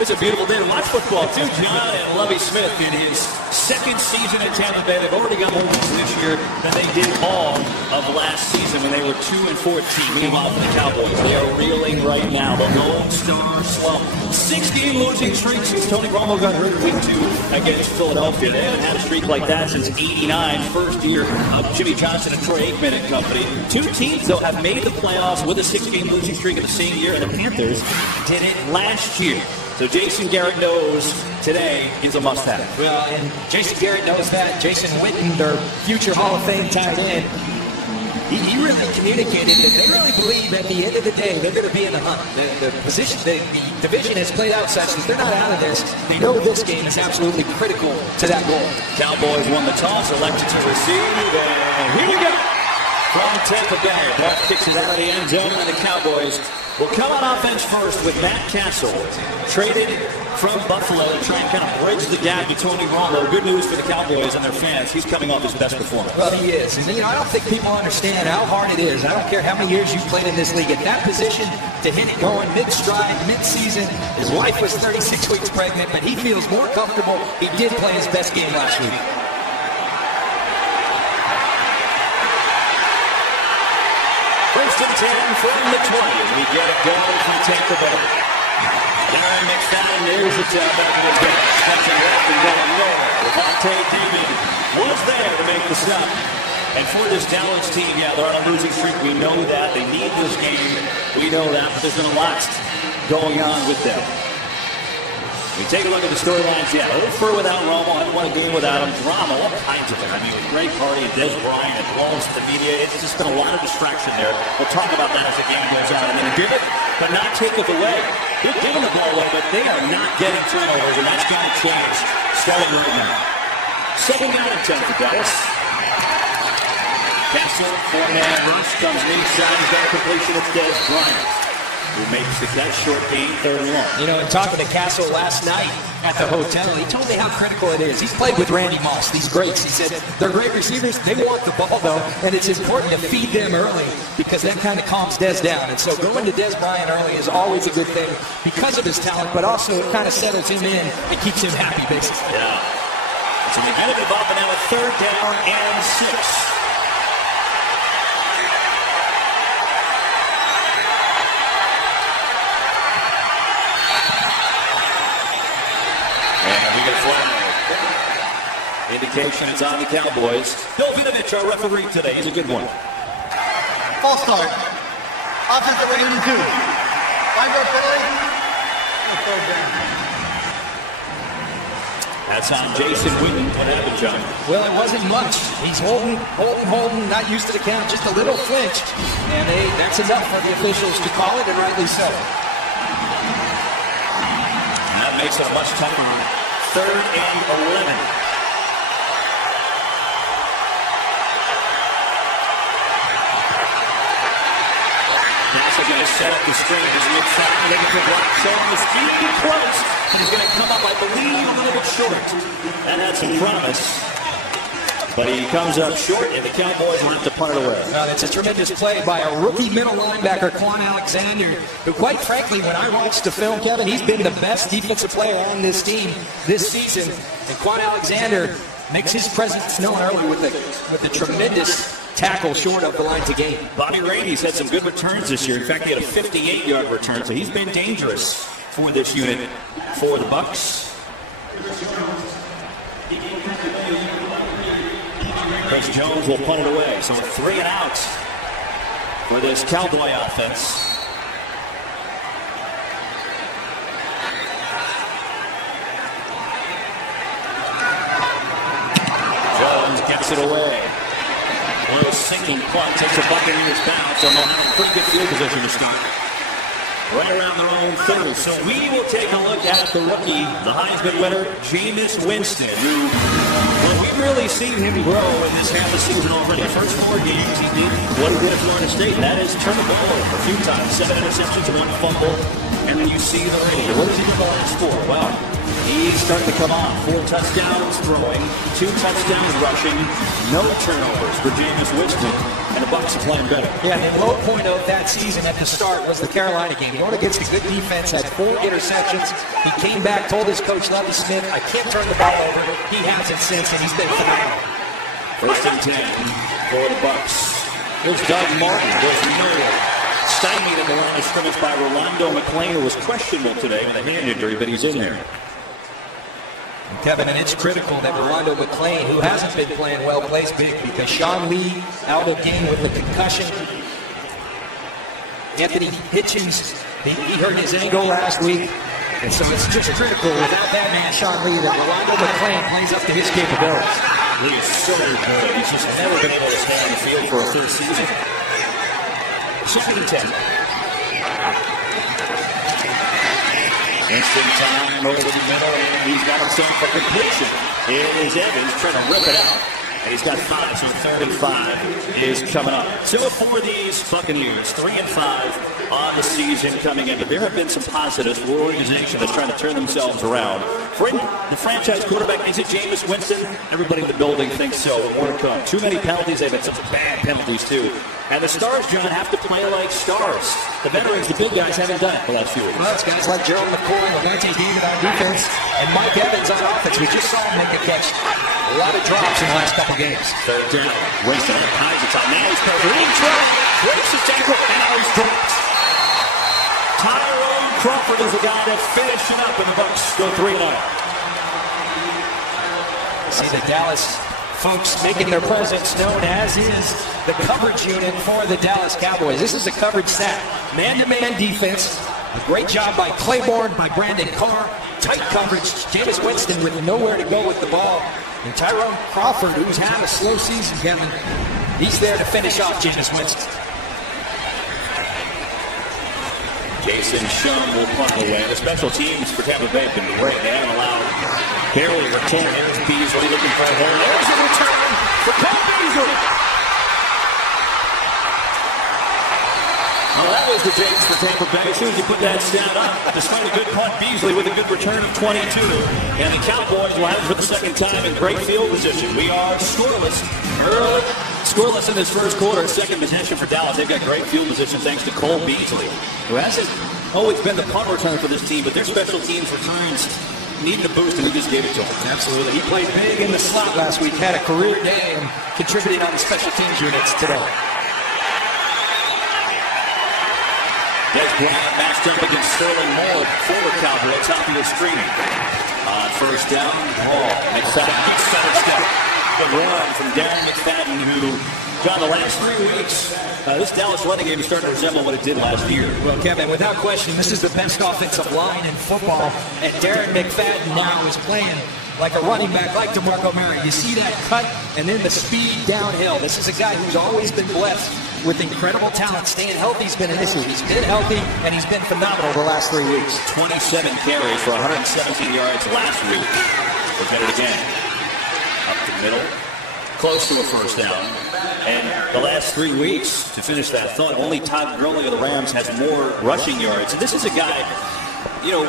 It's a beautiful day to watch football, too. John and Lovie Smith in his second season at Tampa Bay. They've already got more wins this year than they did all of last season when they were 2-14. Meanwhile, for the Cowboys, they are reeling right now. The Lone Star slump. 6-game losing streak since Tony Romo got hurt in week 2 against Philadelphia. They haven't had a streak like that since '89, first year of Jimmy Johnson and Troy Aikman and company. Two teams, though, have made the playoffs with a 6-game losing streak in the same year, and the Panthers did it last year. So Jason Garrett knows today is a must-have. Well, and Jason Garrett knows that. Jason Witten, their future Hall of Fame tight end, he really communicated that they really believe at the end of the day they're going to be in the hunt. The division has played out such that they're not out of this. They know this game is absolutely critical to that goal. Cowboys won the toss, elected to receive, and here we go. From Tampa Bay, Buck kicks it out of the end zone, and the Cowboys will come on offense first with Matt Castle, traded from Buffalo to try and kind of bridge the gap with Tony Romo. Good news for the Cowboys and their fans. He's coming off his best performance. Well, he is. And, I don't think people understand how hard it is. I don't care how many years you've played in this league. At that position, to hit it going mid-stride, mid-season. His wife was 36 weeks pregnant, but he feels more comfortable. He did play his best game last week. First and 10 from the 20 as we get it going from Tampa Bay. Darren McFadden, there's the tap back to the bench. Catching left and going low. Devontae David was there to make the stop. And for this Dallas team, yeah, they're on a losing streak. We know that. They need this game. We know that. But there's been a lot going on with them. We take a look at the storylines. Yeah, over without Romo. I don't want a game without him. Drama, all kinds of it. I mean, with Greg Hardy and Des Bryant and blows to the media, it's just been a lot of distraction there. We'll talk about that as the game goes on. And then give it, but not take it away. They're giving the ball away, but they are not getting turnovers, and that's got to change starting right now. Second down and 10 for Dallas. Castle, four-man rush, comes inside. He's got a completion. It's Des Bryant who makes the catch, short gain, third and long. In talking to Castle last night at the hotel, he told me how critical it is. He's played with Randy Moss, these greats. He said they're great receivers. They want the ball, though, and it's important to feed them early because that kind of calms Des down. And so going to Des Bryant early is always a good thing because of his talent, but also it kind of settles him in and keeps him happy, basically. Yeah. So we headed it up and now a third down and 6. Indication it's on the Cowboys. Bill Vinovich, our referee today. He's a good one. False start. Offensive rating 2. 5-yard penalty. Third down. That's on Jason Witten. What happened, John? Well, it wasn't much. He's holding, not used to the count, just a little flinch. And that's enough for the officials to call it, and rightly so. And that makes it a much tougher 3rd and 11. Castle going to set up the screen. He's McFadden looking for block. Showing his feet too close. And he's going to come up, I believe, a little bit short. That had some promise. But he comes up short, and the Cowboys will have to punt it away. Well, it's a tremendous play by a rookie middle linebacker, Quan Alexander, who, quite frankly, when I watched the film, Kevin, he's been the best defensive player on this team this season. And Quan Alexander makes his presence known early with a tremendous tackle short of the line to gain. Bobby Rainey's had some good returns this year. In fact, he had a 58-yard return, so he's been dangerous for this unit for the Bucs. Chris Jones will punt it away, so 3 and out for this Cowboy offense. Jones gets it away. A little sinking punt, takes a Buccaneers bounce, so they'll have a pretty good field position to start. Right around their own 30. So we will take a look at the rookie, the Heisman winner, Jameis Winston, who, well, we've really seen him grow in this half of the season already. The first 4 games, he did what he did at Florida State, and that is turn the ball over a few times. 7 interceptions, 1 fumble, and then you see the rating. What does he do the last 4? Well, he's starting to come on. 4 touchdowns throwing, 2 touchdowns rushing, no turnovers for Jameis Winston. and the Bucs are playing better. Yeah, the low point of that season at the start was the Carolina game. He went against a good defense, had 4 interceptions. He came back, told his coach, Lovie Smith, I can't turn the ball over. He hasn't since, and he's been phenomenal. First and 10 for the Bucs. Here's Doug Martin. There's Miller. Stymied in the line of scrimmage by Rolando McClain, who was questionable today with a hand injury, but he's in there. Kevin, and it's critical that Rolando McClain, who hasn't been playing well, plays big because Sean Lee out of the game with the concussion. Anthony Hitchens, he hurt his ankle last week. And so it's just critical without that man, Sean Lee, that Rolando McClain plays up to his capabilities. Lee is so good. He's just never been able to stay on the field for a third season. Second and 10. Instant time over the middle, and he's got himself a completion. It is Evans trying to rip it out. And he's got 5, so 35 is coming up. So for these Buccaneers, 3-5 on the season coming in. But there have been some positives for an organization that's trying to turn themselves around. For the franchise quarterback, is it Jameis Winston? Everybody in the building thinks so. More to come. Too many penalties. They've had some bad penalties, too. And the stars, John, have to play like stars. The veterans, the big guys, haven't done it the last few weeks. Well, it's guys like Gerald McCoy, Levante David on defense, and Mike Evans on offense. We just saw him make a catch. A lot of drops in the last couple games. Third down. Winston ties it up. Now he's covered. He's trying. Breaks his tackle. And now he's dropped. Tyrone Crawford is the guy that finished it up, and the Bucs go 3-0. See the Dallas folks making their presence known, as is the coverage unit for the Dallas Cowboys. This is a coverage snap. Man-to-man defense. A great job by Claiborne, by Brandon Carr. Tight coverage. Jameis Winston with nowhere to go with the ball. And Tyrone Crawford, who's had a slow season, Kevin, he's there to finish off Jameis Winston. Jason Shum will punt away. The special teams for Tampa Bay have been great. They haven't allowed barely return. Here's Beasley looking for a hole. There's a return for Cole Beasley. Well, that was the chance for Tampa Bay. As soon as you put that stat up, despite a good punt, Beasley with a good return of 22. And the Cowboys will have it for the second time in great field position. We are scoreless early. Scoreless in this first quarter. Second possession for Dallas. They've got great field position thanks to Cole Beasley, who hasn't always been the punt return for this team, but their special teams returns needed a boost, and he just gave it to him. Absolutely. He played big in the slot last week, had a career day, and contributed on the special teams units today. Des Bryant matched up against Sterling Moore, forward Cowboy, top of the screen. On first down, McFadden, center step. Good run from Darren McFadden, who, John, the last 3 weeks, this Dallas running game is starting to resemble what it did last year. Well, Kevin, without question, this is the best offensive line in football, and Darren McFadden now is playing like a running back, like DeMarco Murray. You see that cut and then the speed downhill. This is a guy who's always been blessed with incredible talent. Staying healthy has been an issue. He's been healthy, and he's been phenomenal the last 3 weeks. 27 carries for 117 yards last week. Look at it again. Up the middle. Close to a first down. And the last 3 weeks, to finish that thought, only Todd Gurley of the Rams has more rushing yards. And this is a guy, you know,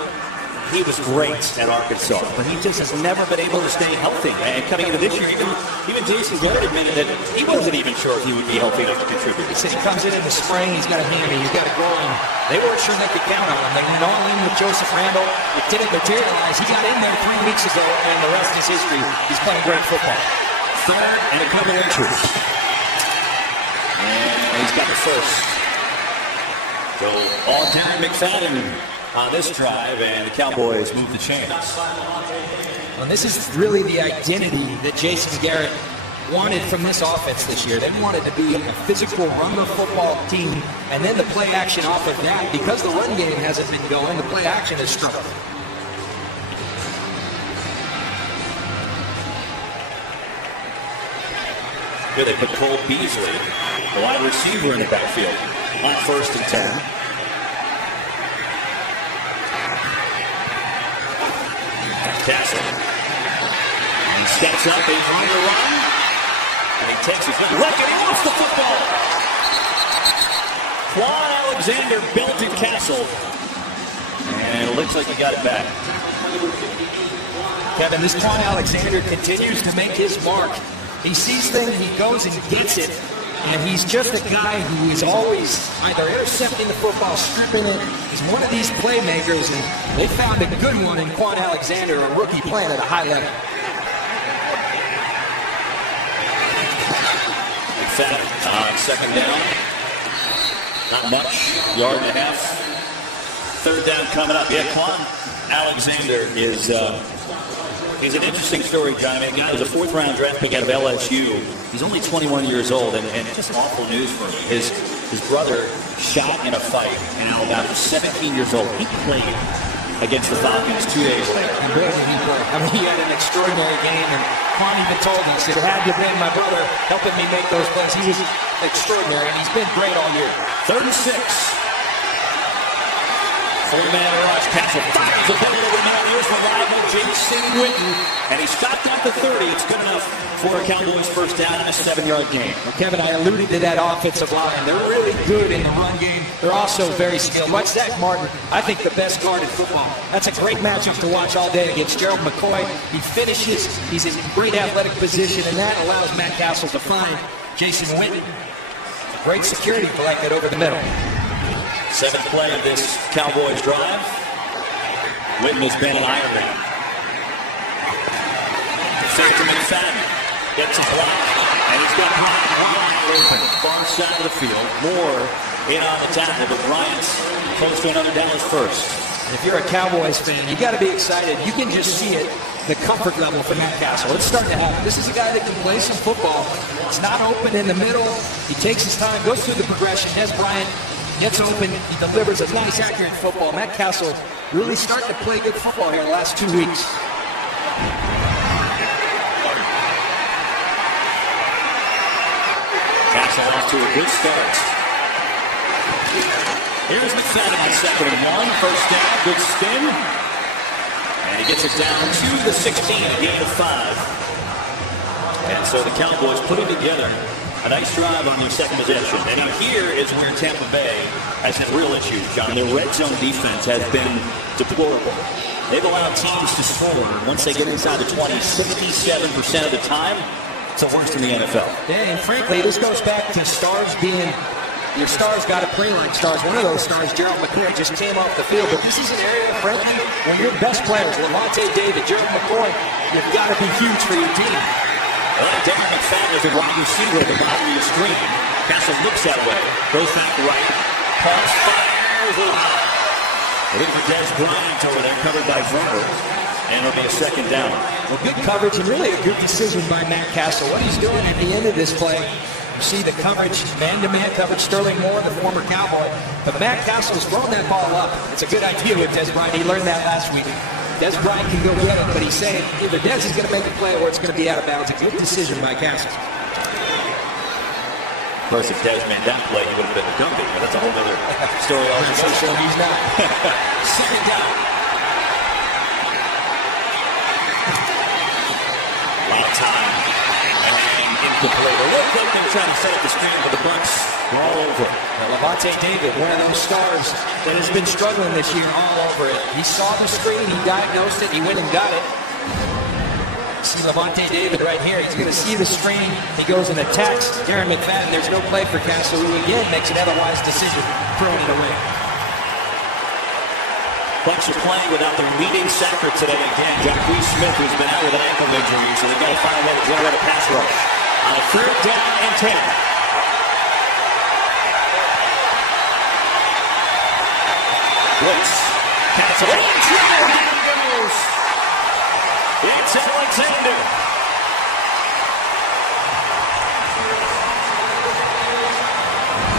he was great at Arkansas, but he just has never been able to stay healthy. And coming into this year, even Jason Garrett admitted that he wasn't even sure he would be healthy enough to contribute. He said he comes in the spring, he's got a hammy, he's got a groin. They weren't sure they could count on him. They went all in with Joseph Randle. It didn't materialize. He got in there 3 weeks ago, and the rest is history. He's playing great football. Third and a couple inches. And he's got the first. So all Darren McFadden on this drive, and the Cowboys move the chains. And this is really the identity that Jason Garrett wanted from this offense this year. They wanted to be a physical run-the-football team, and then the play action off of that. Because the run game hasn't been going, the play action has struggled. Here they put Cole Beasley, the wide receiver, in the backfield on first and 10. Castle. And he steps up, he's on the run. And he takes his look, and he lost the football. Quan Alexander belted Castle. And it looks like he got it back. Kevin, this Quan Alexander continues to make his mark. He sees things, he goes and gets it. And he's just a guy who is always either intercepting the football, stripping it. He's one of these playmakers, and they found a good one in Quan Alexander, a rookie playing at a high level. Second down. Not much. Yard and a half. Third down coming up. Yeah, Quan Alexander is he's an interesting story, John. I mean, a guy was a fourth-round draft pick out of LSU. He's only 21 years old, and just awful news for him. His brother shot in a fight in Alabama. 17 years old. He played against the Falcons 2 days later. I mean, he had an extraordinary game, and Quan even told me, he said, had you been my brother helping me make those plays, he was extraordinary, and he's been great all year. 36. Three-man rush. Castle fires a ball over the middle. Here's the rival, Jameis Winston, and he stopped at the 30. It's good enough for a Cowboys first down in a 7-yard game. Well, Kevin, I alluded to that offensive line. They're really good in the run game. They're also very skilled. Like Zach Martin, I think the best guard in football. That's a great matchup to watch all day against Gerald McCoy. He finishes. He's in great athletic position, and that allows Matt Castle to find Jason Witten. Great security blanket over the middle. Seventh play of this Cowboys drive. Witten has been an Ironman. Fake to McFadden. Gets a block. And he's got Bryant wide open. Far side of the field. Moore in on the tackle, but Bryant's close to another Dallas first. If you're a Cowboys fan, you got to be excited. You can just see it, the comfort level for Matt Castle. It's starting to happen. This is a guy that can play some football. It's not open in the middle. He takes his time, goes through the progression, has Bryant, gets open, he delivers a nice, accurate football. Matt Castle really starting to play good football here the last 2 weeks. Castle off to a good start. Here's McFadden on 2nd and 1. First down, good spin. And he gets it down to the 16, a gain of 5. And so the Cowboys putting together a nice drive on their second possession. And here is where Tampa Bay has had real issues, John. Their red zone defense has been deplorable. They've allowed teams to score once they get inside the 20, 67% of the time. It's the worst in the NFL. Yeah, and frankly, this goes back to stars being, your stars got to play like stars. One of those stars, Gerald McCoy, just came off the field. But this is an area, frankly, when your best players, Lavonte David, Gerald McCoy, you've got to be huge for your team. Darren McFadden is a wide receiver at the bottom of your screen. Castle looks that way. Goes back right. Cross fires. Looking for Des Bryant over there, covered by Verner. And it'll be a second down. Well, good coverage and really a good decision by Matt Castle. What he's doing at the end of this play, you see the coverage, man-to-man coverage, Sterling Moore, the former Cowboy. But Matt Castle's throwing that ball up. It's a good idea with Des Bryant. He learned that last week. Des Bryant can go get it, but he's saying either Des is going to make a play or it's going to be out of bounds. A good decision by Castle. Of course, if Des made that play, he would have been the dumping, but that's a whole other story. So he's not. Second down. A lot of time. And incomplete. It looked like they were trying to set up the screen for the Bucs. All over. Lavonte David, one of those stars that has been struggling this year, all over it. He saw the screen, he diagnosed it, he went and got it. See Lavonte David right here. He's going to see the screen. He goes and attacks Darren McFadden. There's no play for Castle, who again makes an otherwise decision, throwing it away. Bucs are playing without their leading sacker today again. Jacquez Smith, who's been out with an ankle injury, so they've got to find a way to generate a pass rush. On a 3rd down and 10. Blitz. Castle. It's Alexander.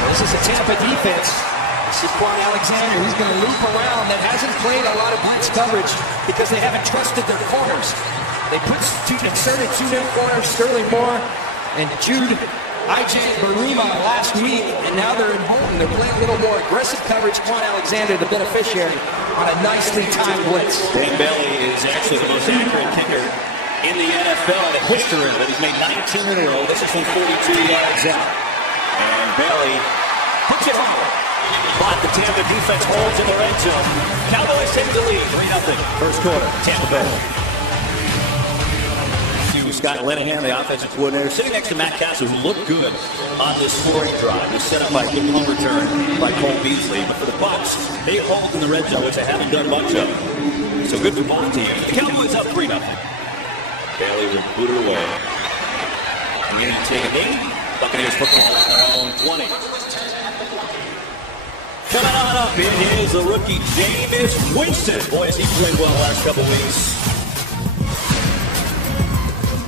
This is a Tampa defense. See Quan Alexander, he's going to loop around. That hasn't played a lot of blitz coverage because they haven't trusted their corners. They inserted 2 new corners, Sterling Moore and Jude Barima last week, and now they're in Bolton. They're playing a little more aggressive coverage. Quan Alexander, the beneficiary, on a nicely timed blitz. Dan Bailey is actually the most accurate kicker in the NFL in the history of it. He's made 19 in a row. This is from 42 yards out. And Bailey puts it home. But the Tampa defense holds in the red zone. Cowboys take the lead, 3-0. First quarter, Tampa Bay. Scott Linehan, the offensive coordinator, sitting next to Matt Castle, who looked good on this scoring drive. He was set up by a good punt return by Cole Beasley. But for the Bucs, they hold in the red zone, which they haven't done much of. So good for both teams. The Cowboys up 3-0. Bailey will boot it away. And take a knee. Buccaneers football on their own 20. Coming on up, it is the rookie Jameis Winston. Boy, has he played well the last couple weeks.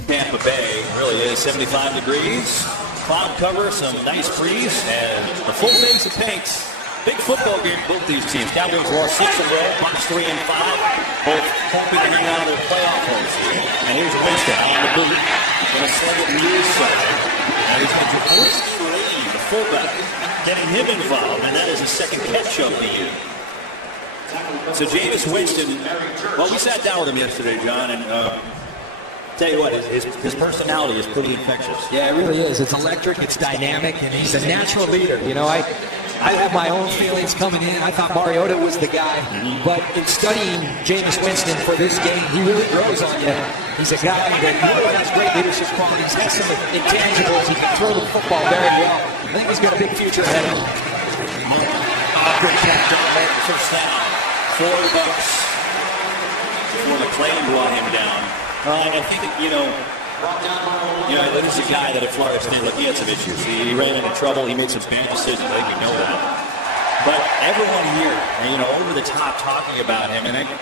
Tampa Bay really is 75 degrees. Cloud cover, some nice breeze, and a full face of paints. Big football game for both these teams. Cowboys lost 6 in a row, Bucs 3 and 5. Both hoping to hang out of their playoff homes. And here's Winston on the boot. Going to slug it near side. And he's got Jameis Winston, the fullback, getting him involved, and that is his second catch of the year. So Jameis Winston, well, we sat down with him yesterday, John, and tell you what, his personality is pretty infectious. Yeah, it really is. It's electric, it's dynamic, and he's a natural leader. You know, I have my own feelings coming in. I thought Mariota was the guy, but in studying Jameis Winston for this game, he really grows on you. He's a guy that really has great leadership qualities, has some intangibles. He can throw the football very well. I think he's got a big future ahead of him. Good catch on the first down for the Bucs. McClain brought him down. I think that, you know, this is a guy that at Florida State, look, he had some issues. He ran into trouble. He made some bad decisions. I think you know that. But everyone here, you know, over the top talking about him, and I think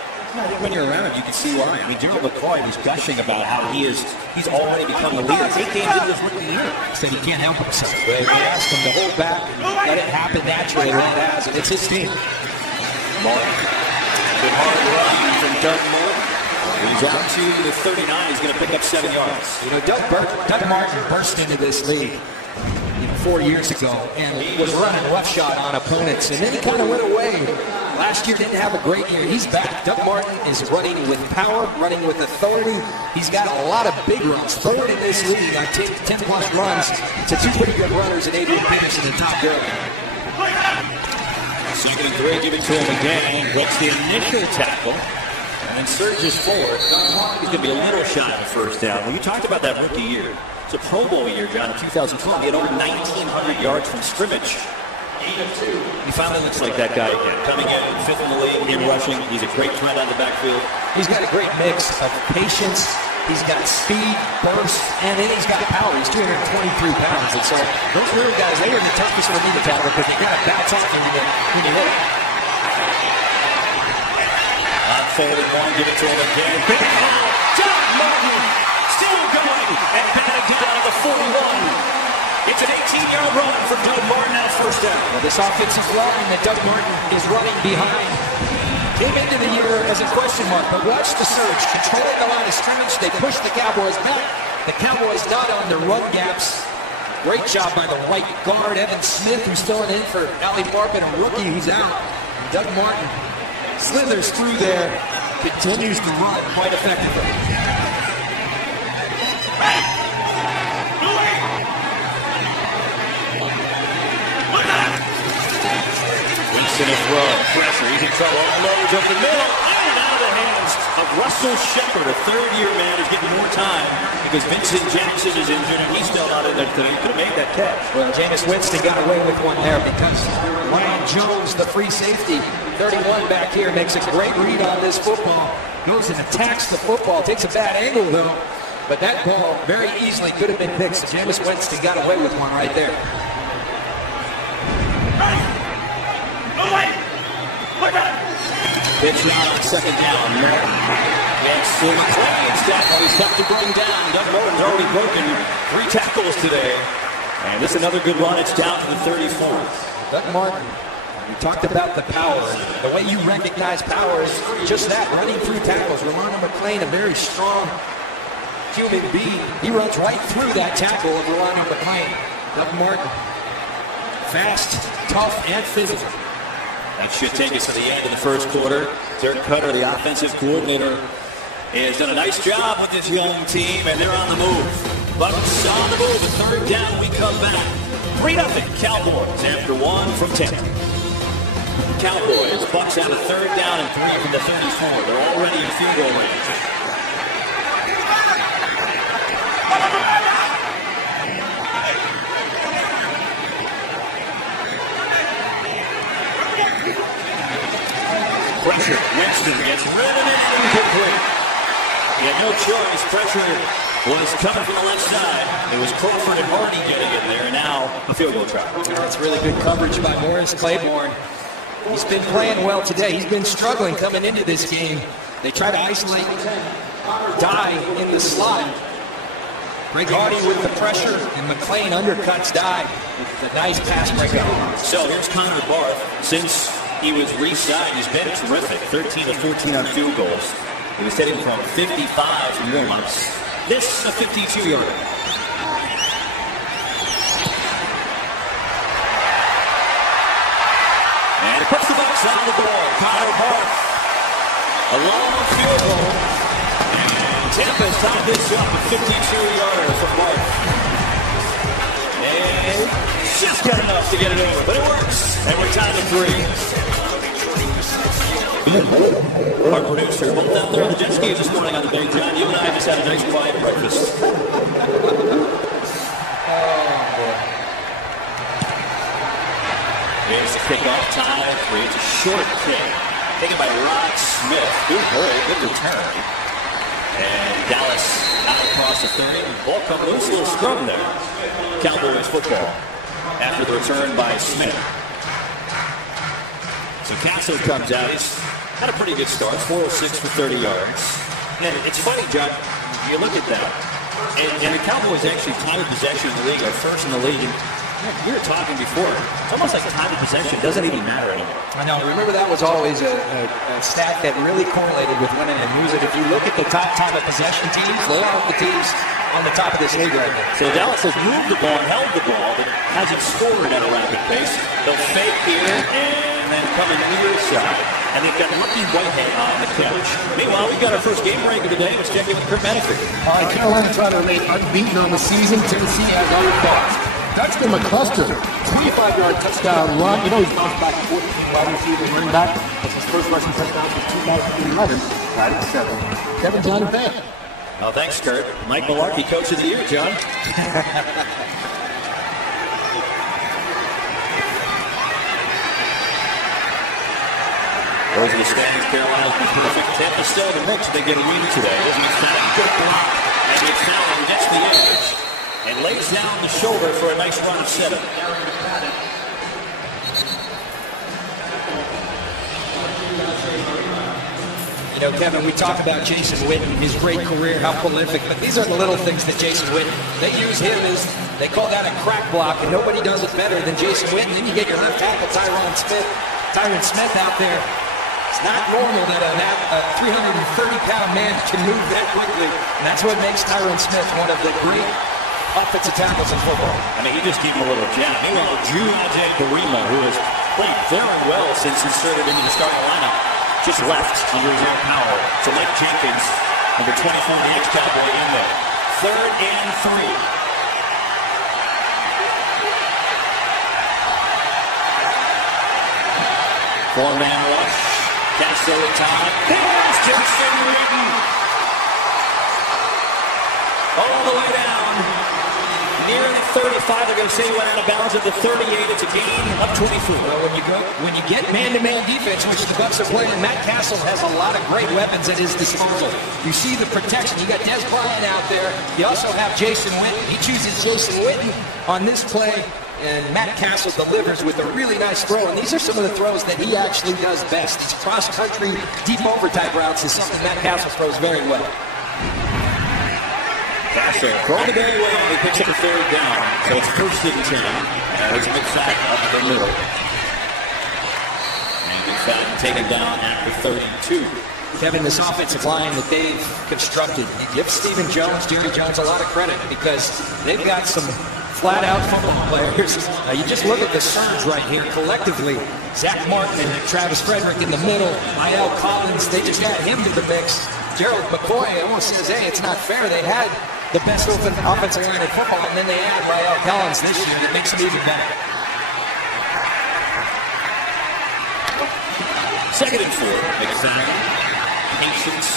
when you're around him, you can see why. I mean, Gerald McCoy was gushing about how he's already become the leader. 8 games into this rookie year. He said he can't help himself. We asked him to hold back and let it happen naturally, and it has, and it's his team. Martin. Good hard run from Doug Martin. He's out to the 39. He's going to pick up 7 yards. You know, Doug Martin burst into this league 4 years ago and was running roughshod on opponents, and then he kind of went away. Last year didn't have a great year. He's back. Doug Martin is running with power, running with authority. He's got a lot of big runs. Third in this league on 10-plus runs to 2 pretty good runners and Adrian Peterson, the top girl. 2nd and 3, give it to him again. Gets the initial tackle. And then surges forward. He's going to be a little shy on the first down. Well, you talked about that rookie year. It's a Pro Bowl year, John, in 2012. He had over 1,900 yards from scrimmage. He finally looks like that guy again. Coming in, 5th in the league in rushing. He's a great threat on the backfield. He's got a great mix of patience. He's got speed, burst, and then he's got power. He's 223 pounds. And so those little guys, they are the toughest for me to tackle because they got to bounce off when you hit it. Folded one, give it to him again. Big hole. Doug Martin still going. And Paddington down at the 41. It's an 18-yard run for Doug Martin on first down. Well, this offensive line that Doug Martin is running behind came into the year as a question mark, but watch the surge. Controlling the line of scrimmage, they push the Cowboys back. The Cowboys not on their run gaps. Great job by the right guard, Evan Smith, who's filling in for Ali Marpet, a rookie who's out. Doug Martin slithers through there, continues to run quite effectively. Winston is throwing pressure. He's in trouble. Unloads up the middle. And out of the hands of Russell Shepard, a third-year man who's getting more time because Vincent Jackson is injured and he's still not in there today. He could have made that catch. Well, Jameis Winston got away with one there because Ryan Jones, the free safety, 31 back here, makes a great read on this football. Goes and attacks the football. Takes a bad angle, though. But that ball very easily could have been picked. Jameis Winston got away with one right there. Pitch out on 2nd down. Martin gets to McClain's tackle. He's tough to bring down. Doug Martin's already broken 3 tackles today. And this is another good run. It's down to the 34th. Doug Martin. We talked about the power. The way you recognize power is just that, running through tackles. Rolando McClain, a very strong human being. He runs right through that tackle of Rolando McClain. Doug Martin, fast, tough, and physical. That should take us to the end of the first quarter. Dirk Cutter, the offensive coordinator, has done a nice job with this young team, and they're on the move. Bucs on the move. A 3rd down, we come back. 3-0 Cowboys after 1 from 10. Cowboys, Bucs have a 3rd down and 3 from the 34. They're already in field goal range. pressure. Winston gets rid of it. Incomplete. He had no choice. Pressure was coming from the left side. It was Crawford and Hardy getting it there. And now a field goal try. That's really good coverage by Morris Claiborne. He's been playing well today. He's been struggling coming into this game. They try to isolate Dye in the slot. Greg Hardy with the pressure, and McClain undercuts Dye. It's a nice pass breakout. So here's Connor Barth. Since he was re-signed, he's been terrific. 13 of 14 on field goals. He was hitting from 55 from warm-ups. This a 52-yarder. And it puts the Bucs on the ball. Connor Barth. A long field goal. And Tampa's tied this up with 52-yarder from Barth. And just got enough to get it over, but it works. And we're tied to 3. Our producer, both out there on the jet skis this morning on the Big John. You and I just had a nice quiet breakfast. Here's the kickoff time. Creates a short kick. Taken by Rod Smith. Good hole, good return. And Dallas out across the 30. Ball come loose, a little scrum there. Cowboys football after the return by Smith. So Castle comes out. He's had a pretty good start. 406 for 30 yards. And it's funny, John, you look at that. And the Cowboys actually time of possession in the league are first in the league. We were talking before. It's almost like time of possession doesn't even matter anymore. I know. Remember, that was always a stat that really correlated with winning and losing. If you look at the top time of possession teams, those are the teams on the top of this league right now. So Dallas has moved the ball and held the ball, but hasn't scored at a rapid pace. They'll fake here and then come in near side. And they've got Lucky Whitehead on the catch. Meanwhile, we've got our first game break of the day. Let's check in with Kurt Manafort. All right, Carolina trying to remain unbeaten on the season. Tennessee has all the thoughts. Dexter McCluster, 25-yard touchdown run. You know he's bounced back 14 wide receiver running back. That's his first rushing touchdown since 2011. Right at 7. Kevin John and Van. Oh, thanks, Kurt. Mike Malarkey, Coach of the Year, John. Those are the standings. Carolina's been perfect. Tampa still in the mix. They get a win today. Isn't it? Good block. And McFadden gets the edge and lays down the shoulder for a nice run of 7. You know, Kevin, we talk about Jason Witten, his great career, how prolific, but these are the little things that Jason Witten, they use him as, they call that a crack block, and nobody does it better than Jason Witten. Then you get your left tackle, Tyron Smith out there. It's not normal that a 330-pound man can move that quickly, and that's what makes Tyron Smith one of the great offensive tackles in football. I mean, he just gave him a little jab. Meanwhile, Drew Barima, who has played very well since inserted into the starting lineup, just left under his own power. So Mike Jenkins, number 24, the ex-Cowboy, in there. 3rd and 3. Four-man rush. Castle at time. There's Jason Witten. All the way down. Near the 35, they're going to say he went out of bounds at the 38. It's a gain of 24. Well, when you get man-to-man defense, which the Bucs are playing, Matt Castle has a lot of great weapons at his disposal. You see the protection. You got Des Bryant out there. You also have Jason Witten. He chooses Jason Witten on this play, and Matt Castle delivers with a really nice throw. And these are some of the throws that he actually does best. These cross-country, deep-over type routes is something Matt Castle throws very well. Castle throwing the very well. He picks up a 3rd down. So it's 1st and 10. There's McFadden up the middle. And McFadden taken down at the 32. Kevin, this offensive line that they've constructed, give Stephen Jones, Jerry Jones a lot of credit because they've got some flat-out football players. You just look at the surge right here collectively. Zach Martin and Travis Frederick in the middle. Lyle Collins, they just add him to the mix. Gerald McCoy almost says, hey, it's not fair. They had the best offensive line in football, and then they added Lyle Collins this year. It makes it even better. 2nd and 4. McFadden. Patience.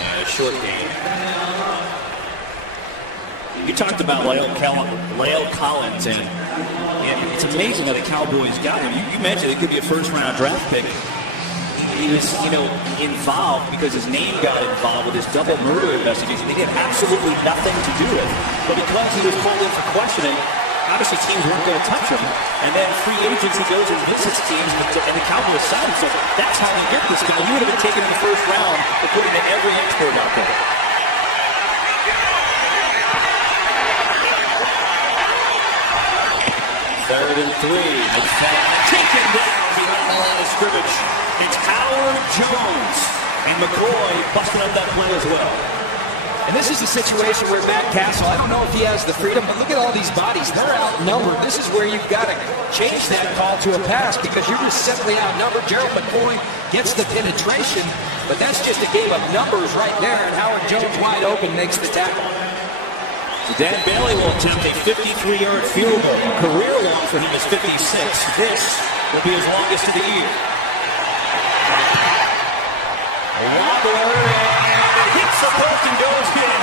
And a short game. You talked about Lyle Collins, and it's amazing how the Cowboys got him. You mentioned it could be a 1st-round draft pick. he was, involved because his name got involved with this double murder investigation. They had absolutely nothing to do with it. But because he was called in for questioning, obviously teams weren't going to touch him. And then free agency goes and visits teams, and the Cowboys signed him. So that's how they get this guy. You would have been taken in the first round and put him in every expert out there. Third and 3. Taken down behind the line of scrimmage. It's Howard Jones. And McCoy busting up that play as well. And this is a situation where Matt Castle, I don't know if he has the freedom, but look at all these bodies. They're outnumbered. This is where you've got to change that call to a pass because you're just simply outnumbered. Gerald McCoy gets the penetration, but that's just a game of numbers right there, and Howard Jones wide open makes the tackle. Dan Bailey will attempt a 53-yard field goal. Career long for him is 56. This will be his longest of the year. A wobbler, and it hits the post and goes in.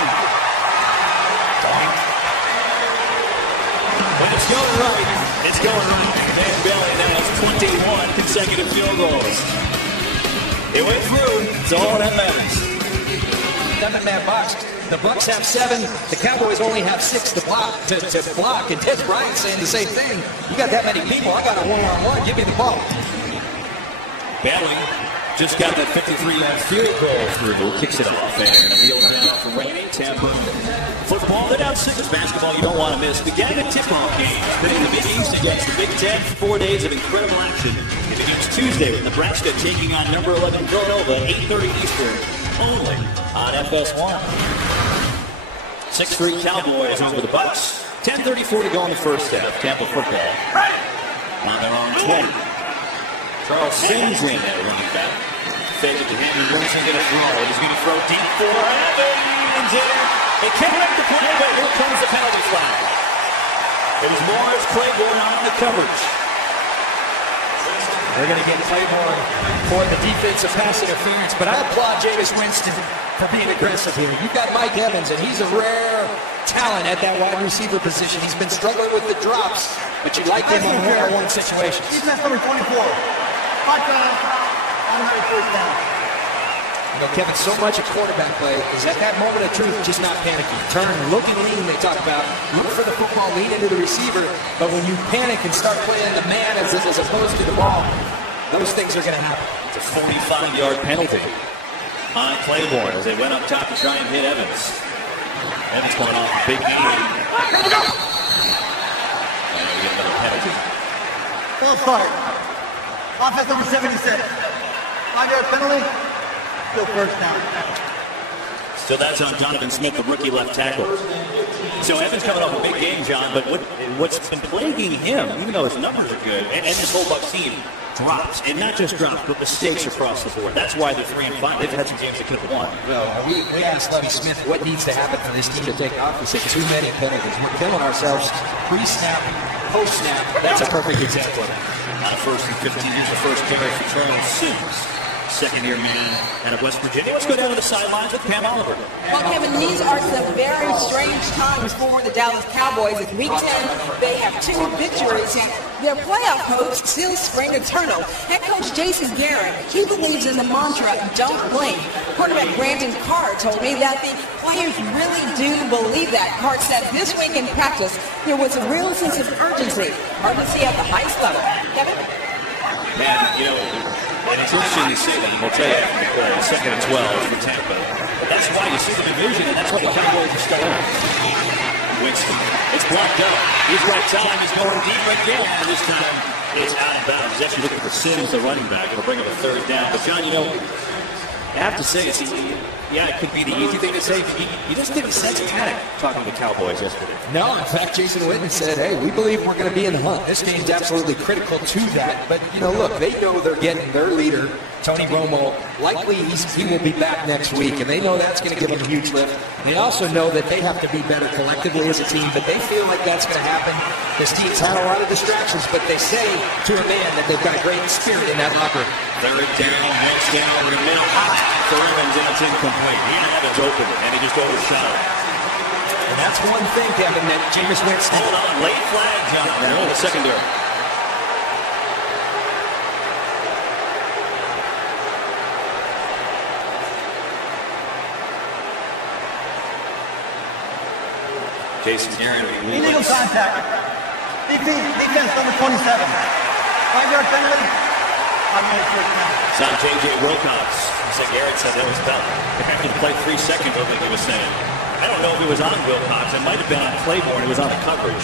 When it's going right, it's going right. Dan Bailey now has 21 consecutive field goals. It went through. It's all that matters. Doesn't that box? The Bucs have 7. The Cowboys only have 6 to block. And Ted Bryant saying the same thing. You got that many people. I got a one-on-one. Give me the ball. Bailey just got that 53-yard field goal through. Kicks it off. And the wheels hand off for Rainey. Tampa football. They're down 6. Basketball you don't want to miss. Beginning the tip-off game. Been in the Big East against the Big Ten. 4 days of incredible action. It begins Tuesday with Nebraska taking on number 11 Villanova. 8:30 Eastern. Only on FS1. 6-3 Cowboys over the Bucs. 10:34 to go in the first half. Tampa football on their own 20. Charles Sims in there running back. Fake it to him, and Winston going to throw. He's going to throw deep for Evans. They can't make the play, but here comes the penalty flag. It was Morris Claiborne on the coverage. They're going to get Claiborne for the defensive pass interference, but I applaud Jameis Winston for being aggressive here. You've got Mike Evans, and he's a rare talent at that wide receiver position. He's been struggling with the drops, but you like him on one-on-one situations. Defense number 24. Touchdown. On the first down. You know, Kevin, so much of quarterback play is at that moment of truth, just not panicking. Turn, look and lean, they talk about. Look for the football, lean into the receiver. But when you panic and start playing the man as opposed to the ball, those things are going to happen. It's a 45-yard penalty on Claiborne as they went up top to try and hit Evans. Evans coming off a big knee. And we get another penalty. False start. Offense number 76. 5-yard penalty. Still first down. So that's on Donovan Smith, the rookie left tackle. So Evans coming off a big game, John, but what's been plaguing him, even though his numbers are good, and this whole Bucs team, drops, and not just drops, but mistakes across the board. That's why they're 3-5. They've had some games they could have won. Well, we asked Lovie Smith what needs to happen for this team to take off. He said too many penalties. We're killing ourselves pre-snap, post-snap. That's a perfect example of that. On a first and 15, here's the first carry for Charles Sims. Second-year man out of West Virginia. Let's go down to the sidelines with Pam Oliver. Well, Kevin, these are some very strange times for the Dallas Cowboys. It's week 10. They have 2 victories. Their playoff hopes still spring eternal. Head coach Jason Garrett, he believes in the mantra, don't blink. Quarterback Brandon Carr told me that the players really do believe that. Carr said this week in practice, there was a real sense of urgency at the highest level. Kevin? Man, and it's interesting to see that we'll tell you, second and 12 for Tampa. That's why you see the division, and that's what the Cowboys are starting. Winston, it's blocked up. He's right time, he's going deep again. This time, it's out of bounds. He's actually looking for Sims, the running back. He'll bring him a third down. But, John, I have to say, it could be the easy thing to say. He just didn't sense panic talking to the Cowboys yesterday. No, in fact, Jason Witten said, hey, we believe we're going to be in the hunt. This game's absolutely critical to that. But, look, they know they're getting their leader, Tony Romo. Likely he will be back next week, and they know that's going to give them a huge lift. They also know that they have to be better collectively as a team, but they feel like that's going to happen. This team's had a lot of distractions, but they say to a man that they've got a great spirit in that locker room. Third down, next down, we're going to middle hot for Evans, and it's incomplete. He had Evans open, and he just overshot it. And that's one thing, Kevin, that Jameis Winston. Hold on, late flag, John. No, the secondary. Jason Garrett. Illegal contact. Defense number 27. 5-yard penalty. It's not J.J. Wilcox. He said Garrett said that was about after the play 3 seconds, I think he was saying. I don't know if it was on Wilcox. It might have been on Claiborne. It was on the coverage.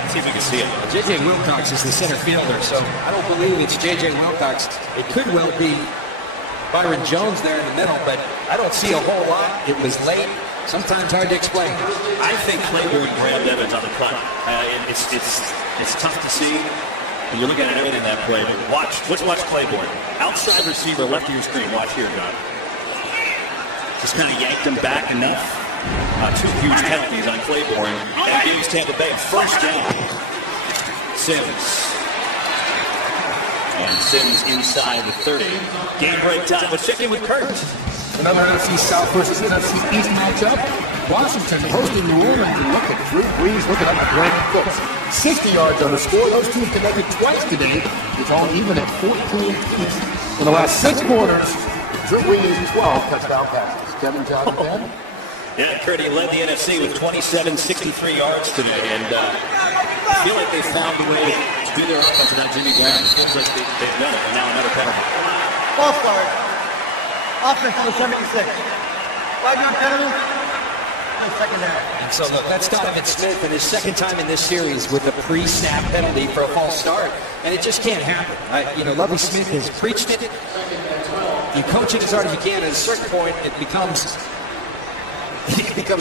Let's see if we can see it. J.J. Wilcox is the center fielder, so I don't believe it's J.J. Wilcox. It could well be Byron Jones there in the middle, but I don't see a whole lot. It was late. Sometimes hard to explain. I think Claiborne grabbed Evans on the cut. It's tough to see. You're looking at everything in that play. But let's watch Claiborne. Outside receiver, left of your screen. Watch here, John. Just kind of yanked him back enough. 2 huge penalties on Claiborne. That gives Tampa Bay first down. Sims. And Sims inside the 30. Game break time. Let's check in with Kurt. Another NFC South versus NFC East matchup. Washington hosting New Orleans, and look at Drew Brees looking up at Brandon Cooks. 60 yards on the score. Those teams connected twice today. It's all even at 14 each. In the last 6 quarters, Drew Brees 12 touchdown passes. Kevin, John, and Ben. Yeah, Kurt, he led the NFC with 63 yards today, and I feel like they found a way to do their offense without Jimmy Graham. It feels like they've done it, and now another penalty. False start. Offense on the 76. 5-yard penalty. Second down. And so look, that's Donovan Smith in his second time in this series with a pre-snap penalty for a false start. And it just can't happen. Lovie Smith has preached it. You coach it as hard as you can. At a certain point, it becomes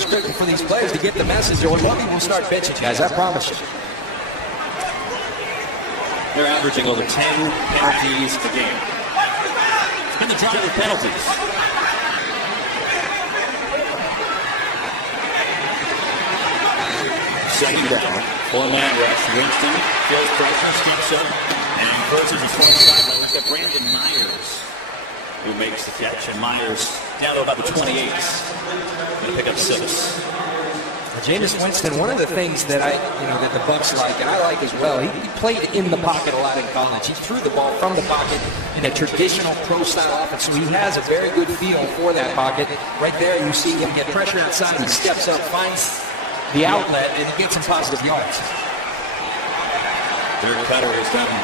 critical for these players to get the message, or Lovie will start benching guys, I promise you. They're averaging over 10 penalties a game. It's been the drive of penalties. Second down, 4-man rush. Winston feels pressure, skips up, and closes his front sideline. We've got Brandon Myers, who makes the catch, and Myers down to about the 28. Going to pick up 6. Jameis Winston, one of the things that that the Bucs like, and I like as well, he played in the pocket a lot in college. He threw the ball from the pocket in a traditional pro-style offense, so he has a very good feel for that pocket. Right there, you see him get pressure outside, he steps up, finds the outlet, and he gets some positive yards. Their cutter has done a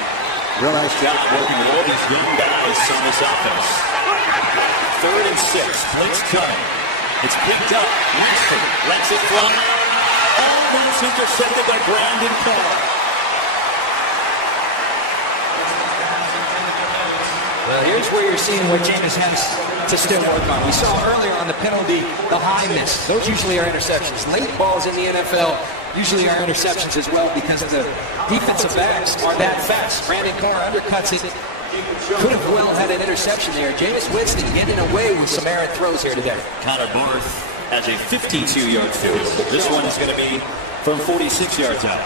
real nice job working with all these young guys on this offense. 3rd and 6, blitz coming. It's picked up. Winston lets it fly. Almost intercepted by Brandon Carr. Well, here's where you're seeing what Jameis has to still work on. We saw earlier on the penalty, the high miss. Those usually are interceptions. Late balls in the NFL usually are interceptions as well because the defensive backs are that fast. Brandon Carr undercuts it. Could have well had an interception there. Jameis Winston getting away with some errant throws here today. Connor Barth has a 52-yard field goal. This one is going to be from 46 yards out.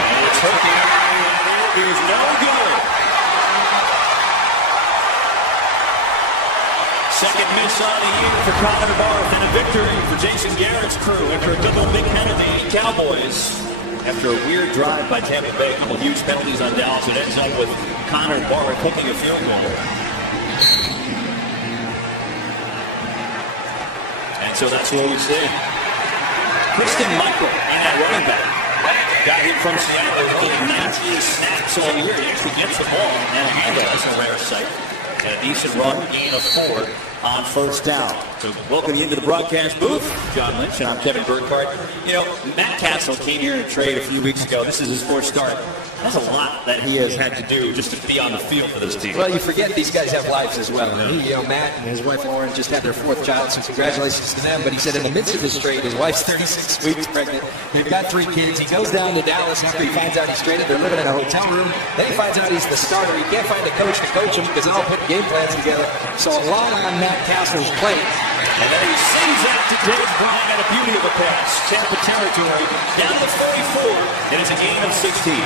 And it's hooking. It is no good. Second miss on the year for Connor Barth, and a victory for Jason Garrett's crew after a double big penalty. Cowboys, after a weird drive by Tampa Bay, a couple huge penalties on Dallas, it ends up with Connor Barth hooking a field goal. And so that's what we see. Kristen Michael in that running back. Got him from Seattle. Only 19 snaps all year. He actually gets the ball and a handle. That's a rare sight. And a decent run, gain of 4 on first down. So welcome you into the broadcast booth. John Lynch, and I'm Kevin Burkhardt. Matt Castle came here to trade a few weeks ago. This is his 4th start. That's a lot that he has had to do just to be on the field for this team. Well, you forget these guys have lives as well. Matt and his wife Lauren just had their 4th child, so congratulations to them. But he said in the midst of this trade, his wife's 36 weeks pregnant. They've got 3 kids. He goes down to Dallas after he finds out he's traded. They're living in a hotel room. Then he finds out he's the starter. He can't find a coach to coach him because they're all putting game plans together. So a lot on Matt Castle's plate. And then he sends out to Dave Brown at a beauty of a pass. Tampa territory down to 44. And it's a gain of 16.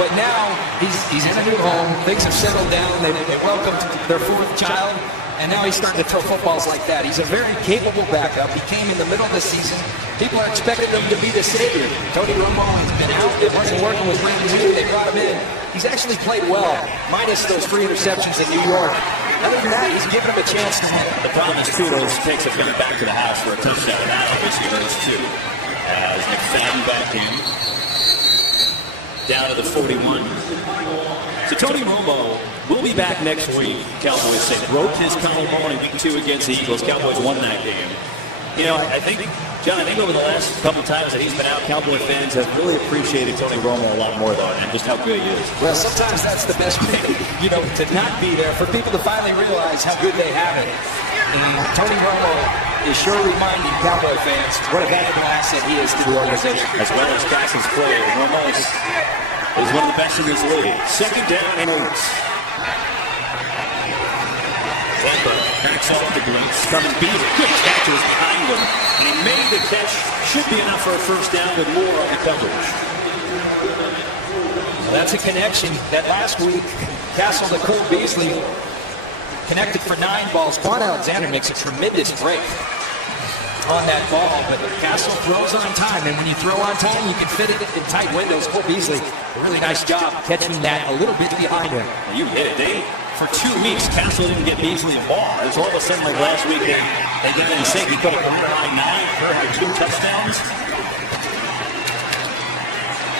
But now he's in a new home. Things have settled down. They welcomed their 4th child. and now he's starting to throw footballs like that. He's a very capable backup. He came in the middle of the season. People are expecting him to be the savior. Tony Romo has been out. It wasn't working with Brandon Weed. They brought him in. He's actually played well, minus those 3 interceptions in New York. Other than that, he's given him a chance to win. The problem is, too, those picks have coming back to the house for a touchdown. That obviously hurts, too. As McFadden back in. Down to the 41. So Tony Romo will be back next week. Cowboys say broke his collarbone in week 2 against the Eagles. Cowboys won that game. You know, I think, John, I think over the last couple times that he's been out, Cowboy fans have really appreciated Tony Romo a lot more, though, and just how good he is. Well, sometimes that's the best way, you know, to not be there, for people to finally realize how good they have it. And Tony Romo is sure reminding Cowboy fans what a valuable asset he is to the organization. As well as Cass's play, Romo is one of the best in this league. 2nd down and 8. Tampa backs off the blitz. Coming Beasley. Good catch was behind him. And he made the catch. Should be enough for a first down with more on the coverage. Well, that's a connection that last week Castle to Cole Beasley connected for 9 balls. Quan Alexander makes a tremendous break on that ball, but Castle throws on time, and when you throw on time, you can fit it in tight windows. Cole Beasley, a really nice job catching that a little bit behind him. You hit it. For 2 weeks, Castle didn't get Beasley a ball. It was all of a sudden like last week they got him in sync. He put up a high 9 for 2 touchdowns.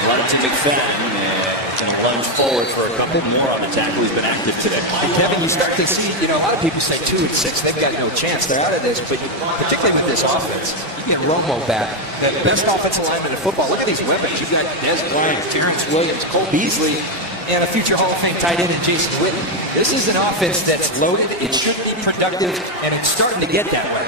Lunch and McFadden going to lunge forward for a couple more on the tackle. He's been active today. And Kevin, you start to see, you know, a lot of people say 2 and 6. They've got no chance. They're out of this, but particularly with this offense, you get Romo back. The best offensive lineman in football. Look at these weapons. You've got Des Bryant, Terrence Williams, Cole Beasley, and a future Hall of Fame tight end in Jason Witten. This is an offense that's loaded. It should be productive, and it's starting to get that way.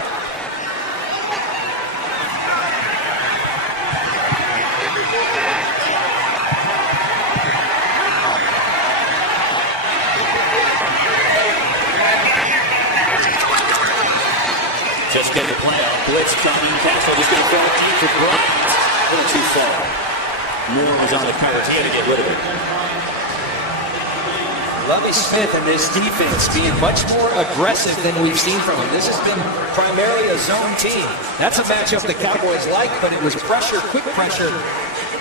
Just get the play off. Blitz coming. Castle just going to throw it deep for Bryant. A little too far. Moore was on the coverage. He had to get rid of it. Lovie Smith and this defense being much more aggressive than we've seen from him. This has been primarily a zone team. That's a matchup the Cowboys like, but it was pressure, quick pressure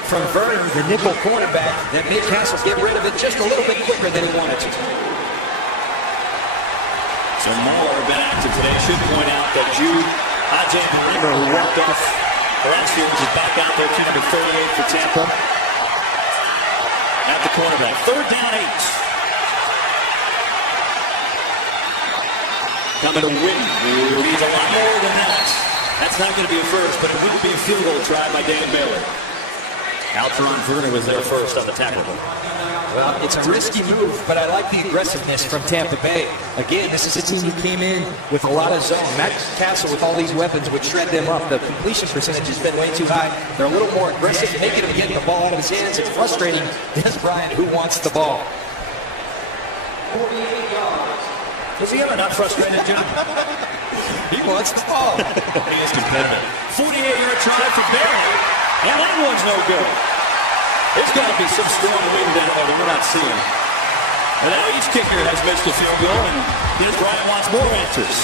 from Vernon, the nickel cornerback, that made Castle get rid of it just a little bit quicker than he wanted to. So Muller been active today. Should point out that Jude Ajay-Barima, who walked off last year, is back out there, team number 38 for Tampa. At the cornerback. 3rd down 8. Coming to Witten, who needs a lot more than that. That's not going to be a first, but it would be a field goal try by Dan Baylor. Alteron Verner was there first on the tackle. Well, it's a risky move, but I like the aggressiveness from Tampa Bay. Again, this is a team who came in with a lot of zone. Matt Castle, with all these weapons, would shred them up. The completion percentage has been way too high. They're a little more aggressive, making him get the ball out of his hands. It's frustrating. Des Bryant, who wants the ball. 48 yards. Is he ever not frustrated, John? He wants the ball. He is competitive. 48-yard try for Barry, and that one's no good. There's got to be some strong wind down there that we're not seeing. And now each kicker has missed a field goal, and Des Bryant wants more answers.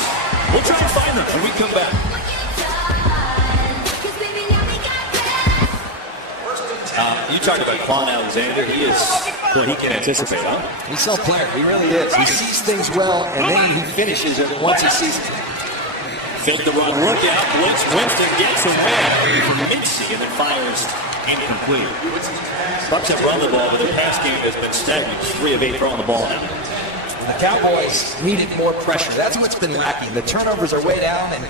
We'll try and find them when we come back. You talked about Quan Alexander. He is what he can anticipate, huh? He's so player. He really is. He sees things well, and then he finishes it once he sees it. Fake the run, look out, blitz. Winston gets away from Mincy and then fires incomplete. Bucks have run the ball, but their pass game has been stagnant. 3 of 8 throwing the ball now. The Cowboys needed more pressure. That's what's been lacking. The turnovers are way down, and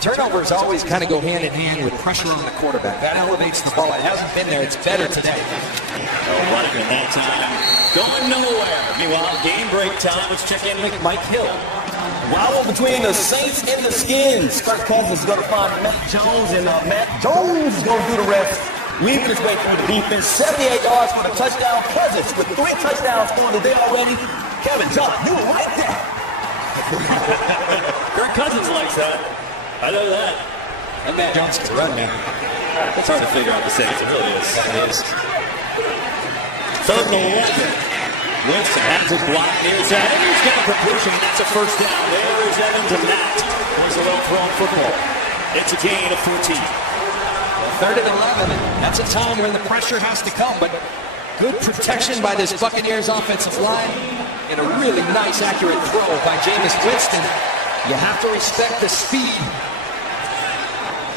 turnovers always kind of go hand in hand with pressure on the quarterback. That elevates the ball. It hasn't been there. It's better today. Oh, running in that time. Going nowhere. Meanwhile, game break time. Let's check in with Mike Hill. Wobble between the Saints and the Skins. Kirk Cousins is going to find Matt Jones, and Matt Jones is going to do the rest. Weaving his way through the defense. 78 yards for the touchdown. Cousins with 3 touchdowns scored today already. Kevin John, you like that. Kirk Cousins likes that. I know that. And Matt Jones can run, man. It's hard to figure out the Saints. It really is. It is. 3rd and 11. Winston has it blocked near side. And he's got a completion. That's a first down. There's Evans, and that was a well-thrown football. It's a gain of 14. 3rd and 11. That's a time when the pressure has to come, but good protection by this Buccaneers offensive line and a really nice, accurate throw by Jameis Winston. You have to respect the speed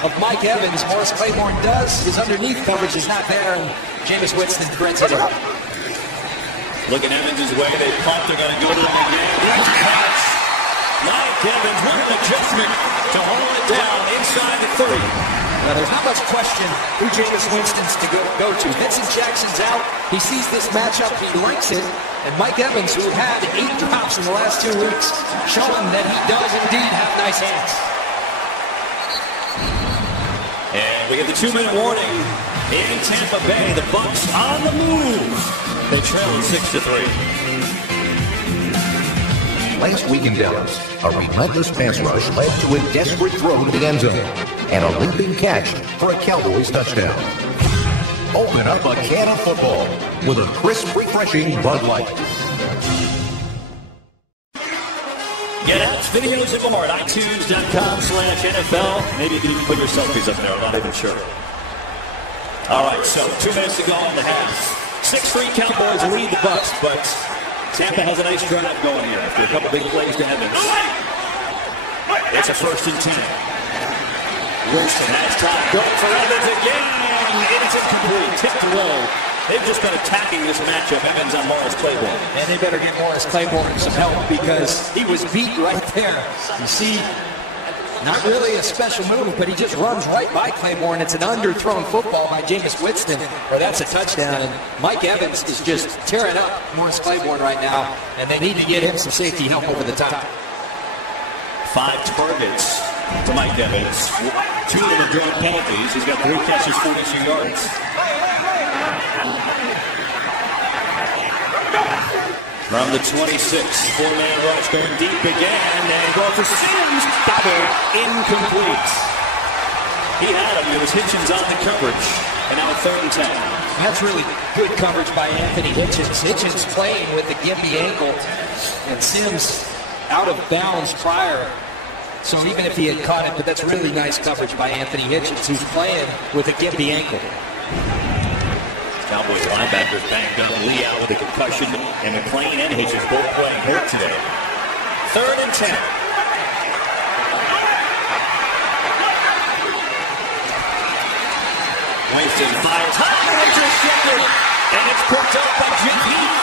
of Mike Evans. Morris Claiborne does. His underneath coverage is not there, and Jameis Winston threads it out. Looking Evans' way, they punt. They're going to go to the line. Mike Evans with an adjustment to hold it down inside the 30. Now, there's not much question who Jameis Winston's to go to. Vincent Jackson's out. He sees this matchup. He likes it. And Mike Evans, who had 8 drops in the last 2 weeks, showing that he does indeed have nice hands. And we get the 2-minute warning in Tampa Bay. The Bucs on the move. They trail 6-3. Last week in Dallas, a relentless pass rush led to a desperate throw to the end zone and a leaping catch for a Cowboys touchdown. Open up a can of football with a crisp, refreshing Bud Light. Get apps, videos, and more at iTunes.com/NFL. Maybe you can even put your selfies up there. I'm not even sure. All right, so 2 minutes to go in the half. 6-3 Cowboys lead the Bucs, but Tampa has a nice drive going here after a couple big plays to Evans. It's a 1st and 10. Winston has time. Going for Evans again. It's incomplete. Tipped low. They've just been attacking this matchup. Evans on Morris Claiborne. And they better get Morris Claiborne some help because he was beat right there. You see, not really a special move, but he just runs right by Claiborne. It's an underthrown football by Jameis Winston, or that's a touchdown. And Mike Evans is just tearing up Morris Claiborne right now, and they need to get him some safety help over the top. 5 targets to Mike Evans. 2 of them are drawing penalties. He's got 3 catches, 42 yards. From the 26, 4-man rush going deep again, and goes to Sims. Double incomplete. He had him. It was Hitchens on the coverage, and now a 3rd and 10. That's really good coverage by Anthony Hitchens. Hitchens playing with the gimpy ankle, and Sims out of bounds prior. So even if he had caught it, but that's really nice coverage by Anthony Hitchens, who's playing with a gimpy ankle. Cowboys linebackers banged up. Lee out with a concussion, and McClain and Hitchens both playing hurt today. 3rd and 10. Winston fires high, intercepted, and it's picked up by Jim Heath.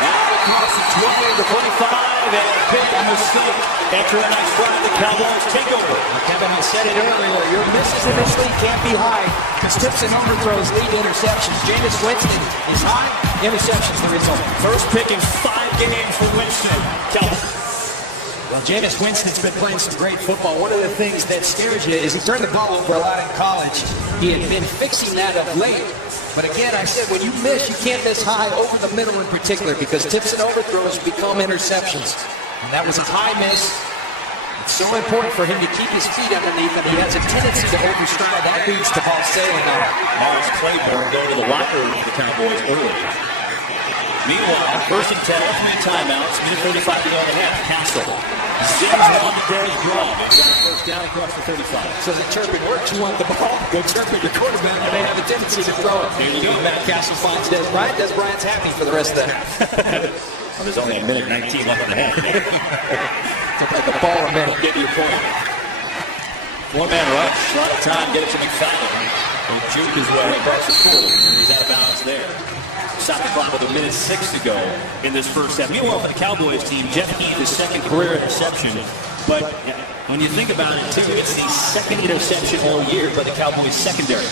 Out across the 20 to 45, and a big mistake. After a nice run, the Cowboys take over. Kevin, I said it earlier, your misses in this league can't be high because tips and overthrows lead to interceptions. Jameis Winston is high, interceptions the result. First pick in 5 games for Winston. Cowboys. Well, Jameis Winston's been playing some great football. One of the things that scares you is he turned the ball over a lot in college. He had been fixing that of late. But again, I said when you miss, you can't miss high over the middle in particular because tips and overthrows become interceptions. And that was a high miss. It's so important for him to keep his feet underneath him. He has a tendency to overstride. That leads to ball sailing on it. Morris Claiborne going to the locker room with the Cowboys early. Meanwhile, 1st and 10, 3 timeouts, minute 35 to go in the half. Castle. Sims on the Derrick Brown. Got a 1st down across the 35. So the Turpin works. You want the ball, go Turpin, your quarterback, and they have a tendency to throw it. There you go. Matt Castle finds Des Bryant. Des Bryant's happy for the rest of the half. Well, there's only a minute 19 left in the half. To play the ball a minute. Get to your point. 1-man rush. Time, get it to McFadden. He'll juke his way across the field, and he's out of bounds there. Stop the clock with a minute 6 to go in this first half. Meanwhile, for the Cowboys team, Jeff Heath, his 2nd career interception. But when you think about it, too, it's the 2nd interception all year by the Cowboys secondary.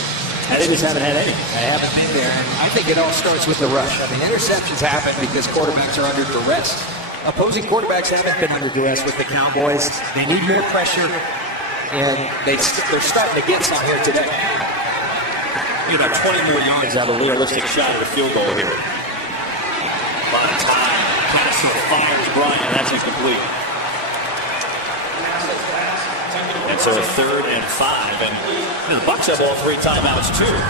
They just haven't had any. I haven't been there, and I think it all starts with the rush. I mean, interceptions happen because quarterbacks are under duress. Opposing quarterbacks haven't been under duress with the Cowboys. They need more pressure, and they're starting to get some here today. You got 20 more yards out of a realistic shot at a field goal here. A lot of time. Castle fires Bryant. That's incomplete. And so a 3rd and 5. And the Bucs have all 3 timeouts, too.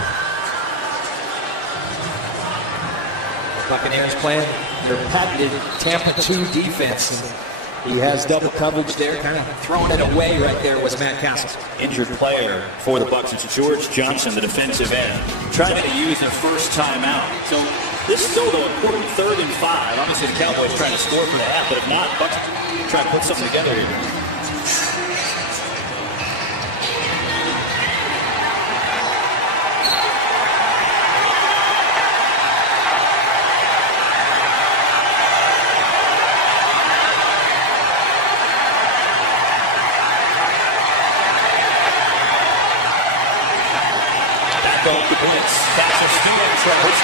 Buccaneers playing their patented Tampa 2 defense. And he has double coverage there, kind of throwing it away right there was Matt Castle. Injured player for the Bucs. It's George Johnson, the defensive end, trying to use their first timeout. So this is still the important 3rd and 5. Obviously, the Cowboys trying to score for the half, but if not, Bucs try to put something together here.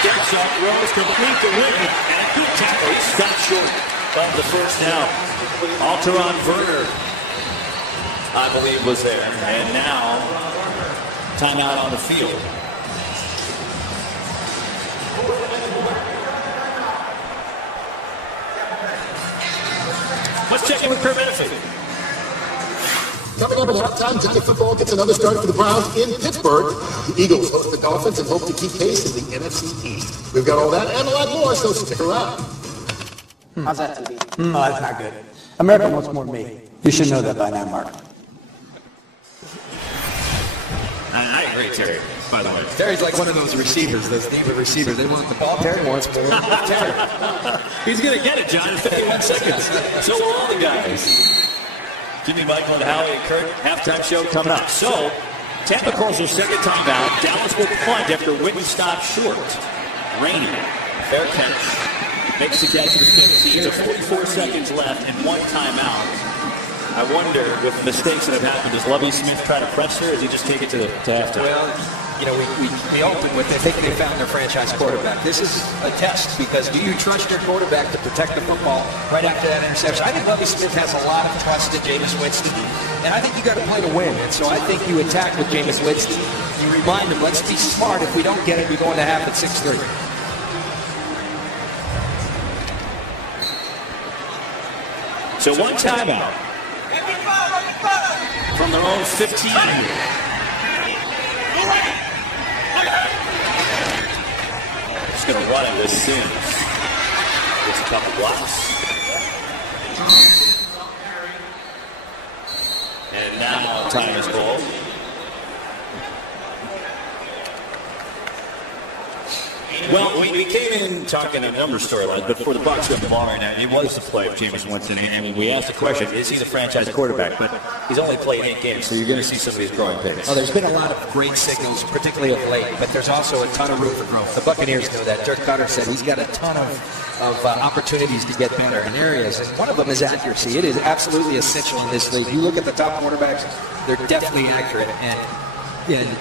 Steps up, throws complete to win, and a good tackle. He stopped short of the first down. Alteron Verner, I believe, was there. And now, timeout on the field. Let's check in with Kurt Menefee. Coming up at halftime, Johnny Football gets another start for the Browns in Pittsburgh. The Eagles host the Dolphins and hope to keep pace in the NFC East. We've got all that and a lot more, so stick around. How's that, TV? Oh, that's not good. America wants more of me. You should know that by now, Mark. I agree, Terry, by the way. Terry's like one of those receivers, those David receivers. They want the ball. Terry wants more. Terry. He's going to get it, John, in 51 seconds. So will all the guys. Jimmy, Michael, and Howie and Kurt, halftime show coming up. So, Tampa calls their second timeout. Dallas will punt after Witten stopped short. Rainey, fair catch. Makes the catch to the 15. So 44 seconds left and one timeout. I wonder, with mistakes that have happened, does Lovie Smith try to press her, or does he just take it to halftime? Well, you know, we opened with, I think they found their franchise quarterback. This is a test, because do you trust your quarterback to protect the football right after that interception? I think Lovie Smith has a lot of trust in Jameis Winston, and I think you got to play to win. And so I think you attack with Jameis Winston. You remind him, let's be smart. If we don't get it, we go into half at 6-3. So one timeout from their own 15. Just going to run it with Sims. Gets a couple blocks. And now time is called. Well, we came in talking a number of storylines, but for the Bucs got the ball right now, it was the play of Jameis Winston. And we asked the question, is he the franchise quarterback? But he's only played 8 games, so you're going to see some of these growing pains. Oh, there's been a lot of great signals, particularly of late, but there's also a ton of room for growth. The Buccaneers know that. Dirk Cutter said he's got a ton of opportunities to get better in areas, and one of them is accuracy. It is absolutely essential in this league. You look at the top quarterbacks, they're definitely accurate, and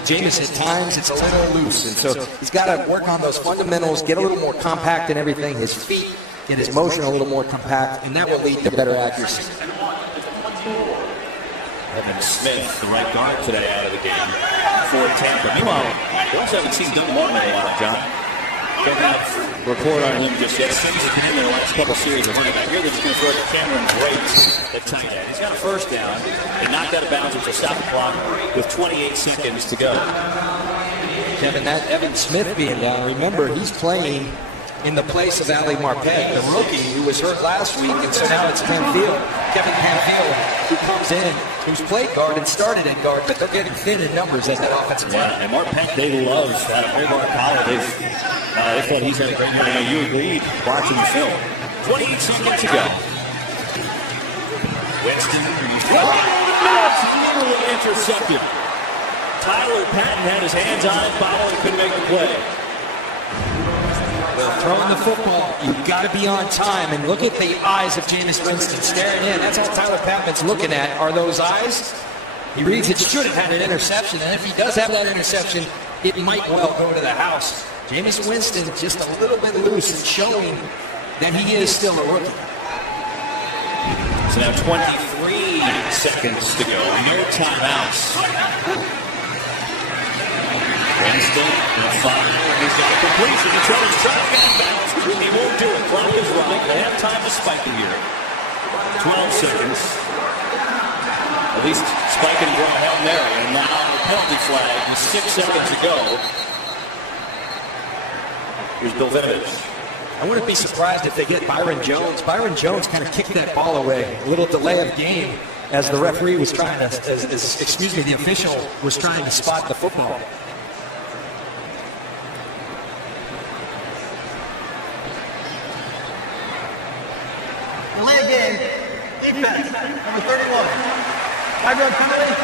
Jameis at times it's a little loose, and so he's got to work on those fundamentals, get a little more compact in everything, his feet, get his motion a little more compact, and that will lead to better accuracy. Evan Smith, the right guard today, out of the game for Tampa. Meanwhile, we also haven't seen Doug Martin in a while, John. Don't have a report on him just yet. Things have been in the last couple series of running back. Here they're just going to throw to Cameron Brate at tight end. He's got a first down. They knocked out of bounds, which will stop the clock with 28 seconds to go. Kevin, that Evan Smith being down, remember, he's playing in the place of Ali Marpet, the rookie who was hurt last week, and so now it's Canfield. Kevin Canfield, who comes in, who's played guard and started at guard, but they're getting thin in numbers at that offensive line. And Marpet, they love that Raymond Pollard. They thought he's had a great year. You agreed watching the film. 28 seconds to go. Winston, intercepted. Tyler Patton had his hands on it, following, couldn't make the play. Well, throwing the football, you've got to be on time, and look at the eyes of Jameis Winston staring in. That's all Tyler Patman's looking at. Are those eyes? He reads it should have had an interception, and if he does have that interception, it might well go to the house. Jameis Winston just a little bit loose and showing that he is still a rookie. So now 23 seconds to go. No timeouts. Winston, the fire. He's got a completion. He's trying to get balance. He won't do it. Clock is running. They have time to spike him here. 12 seconds. At least Spike and Brown Hail Mary. And now the penalty flag with 6 seconds to go. Here's Bill Vinovich. I wouldn't be surprised if they get Byron Jones. Byron Jones kind of kicked that ball away. A little delay of game as the referee was trying to, the official was trying to spot the football. Delay of game. Defense. Number 31. 5-yard penalty.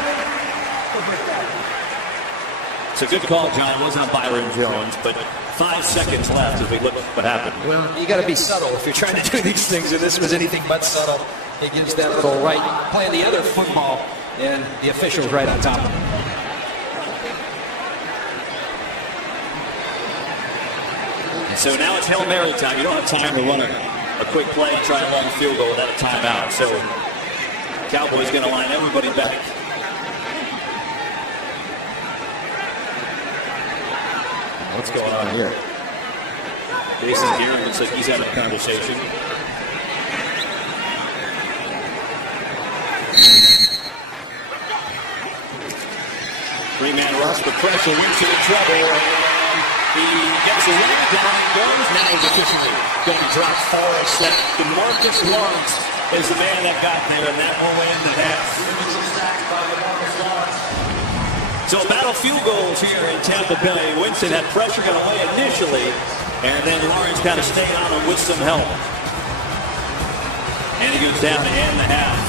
It's a good call, John. It was on Byron Jones, but 5 seconds left as we look at what happened. Well, you got to be subtle if you're trying to do these things, and this was anything but subtle. It gives that little right, playing the other football, and the official's right on top of it. And so now it's Hail Mary time. You don't have time to run a quick play and try to run a field goal without a timeout. So Cowboys going to line everybody back. What's going on here? Jason Garrett looks like he's having a conversation. Three-man rush for pressure. Winston in trouble. He gets a leg down and goes. Now he's officially going to drop 4 except DeMarcus Lawrence is the man that got there, and that will win the half. So battle field goals here in Tampa Bay. Winston had pressure got away initially, and then Lawrence kind of stayed on him with some help. And he goes down to end the half.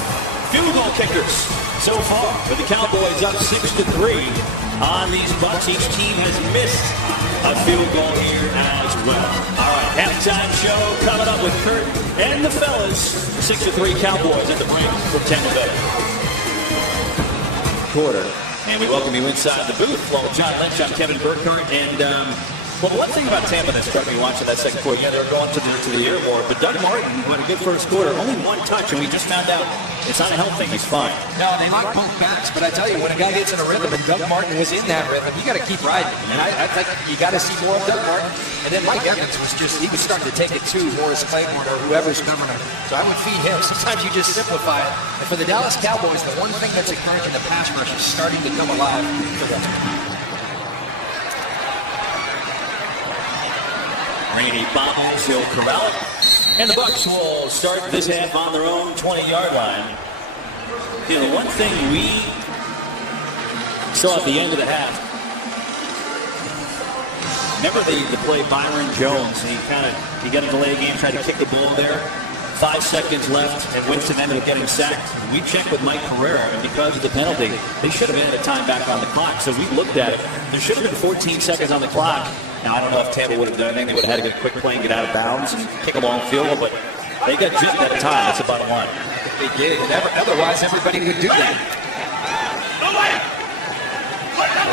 Field goal kickers so far, with the Cowboys up 6-3 on these Bucs. Each team has missed a field goal here as well. All right, halftime show coming up with Kurt and the fellas. 6-3 Cowboys at the break from Tampa Bay. Quarter. And we welcome you inside the booth. Well, John Lynch, I'm Kevin Burkhardt, and well, one thing about Tampa that struck me watching that second quarter, they're going to the air more, but Doug Martin had a good first quarter, only 1 touch, and we just found out it's not a health thing. He's fine. No, they might both backs, but I tell you, when a guy gets in a rhythm, and Doug Martin was in that rhythm, you got to keep riding. And I think you got to see more of Doug Martin. And then Mike Evans he was starting to take it to Morris Claiborne or whoever's covering him. So I would feed him. Sometimes you just simplify it. And for the Dallas Cowboys, the one thing that's encouraging the pass rush is starting to come alive for them. Rainey bobbles, he'll corral it. And the Bucs will start this half on their own 20-yard line. You know, one thing we saw at the end of the half, remember the play Byron Jones, he got a delay game, tried to kick the ball there. 5 seconds left, and Winston ended up getting sacked. We checked with Mike Pereira, and because of the penalty, they should have had a time back on the clock. So we looked at it. There should have been 14 seconds on the clock. Now, I don't know if Tampa would have done anything. They would have had to get a quick play and get out of bounds and kick a long field goal, but they got just at a time. That's the bottom line. They did. Otherwise, everybody would do that. Well,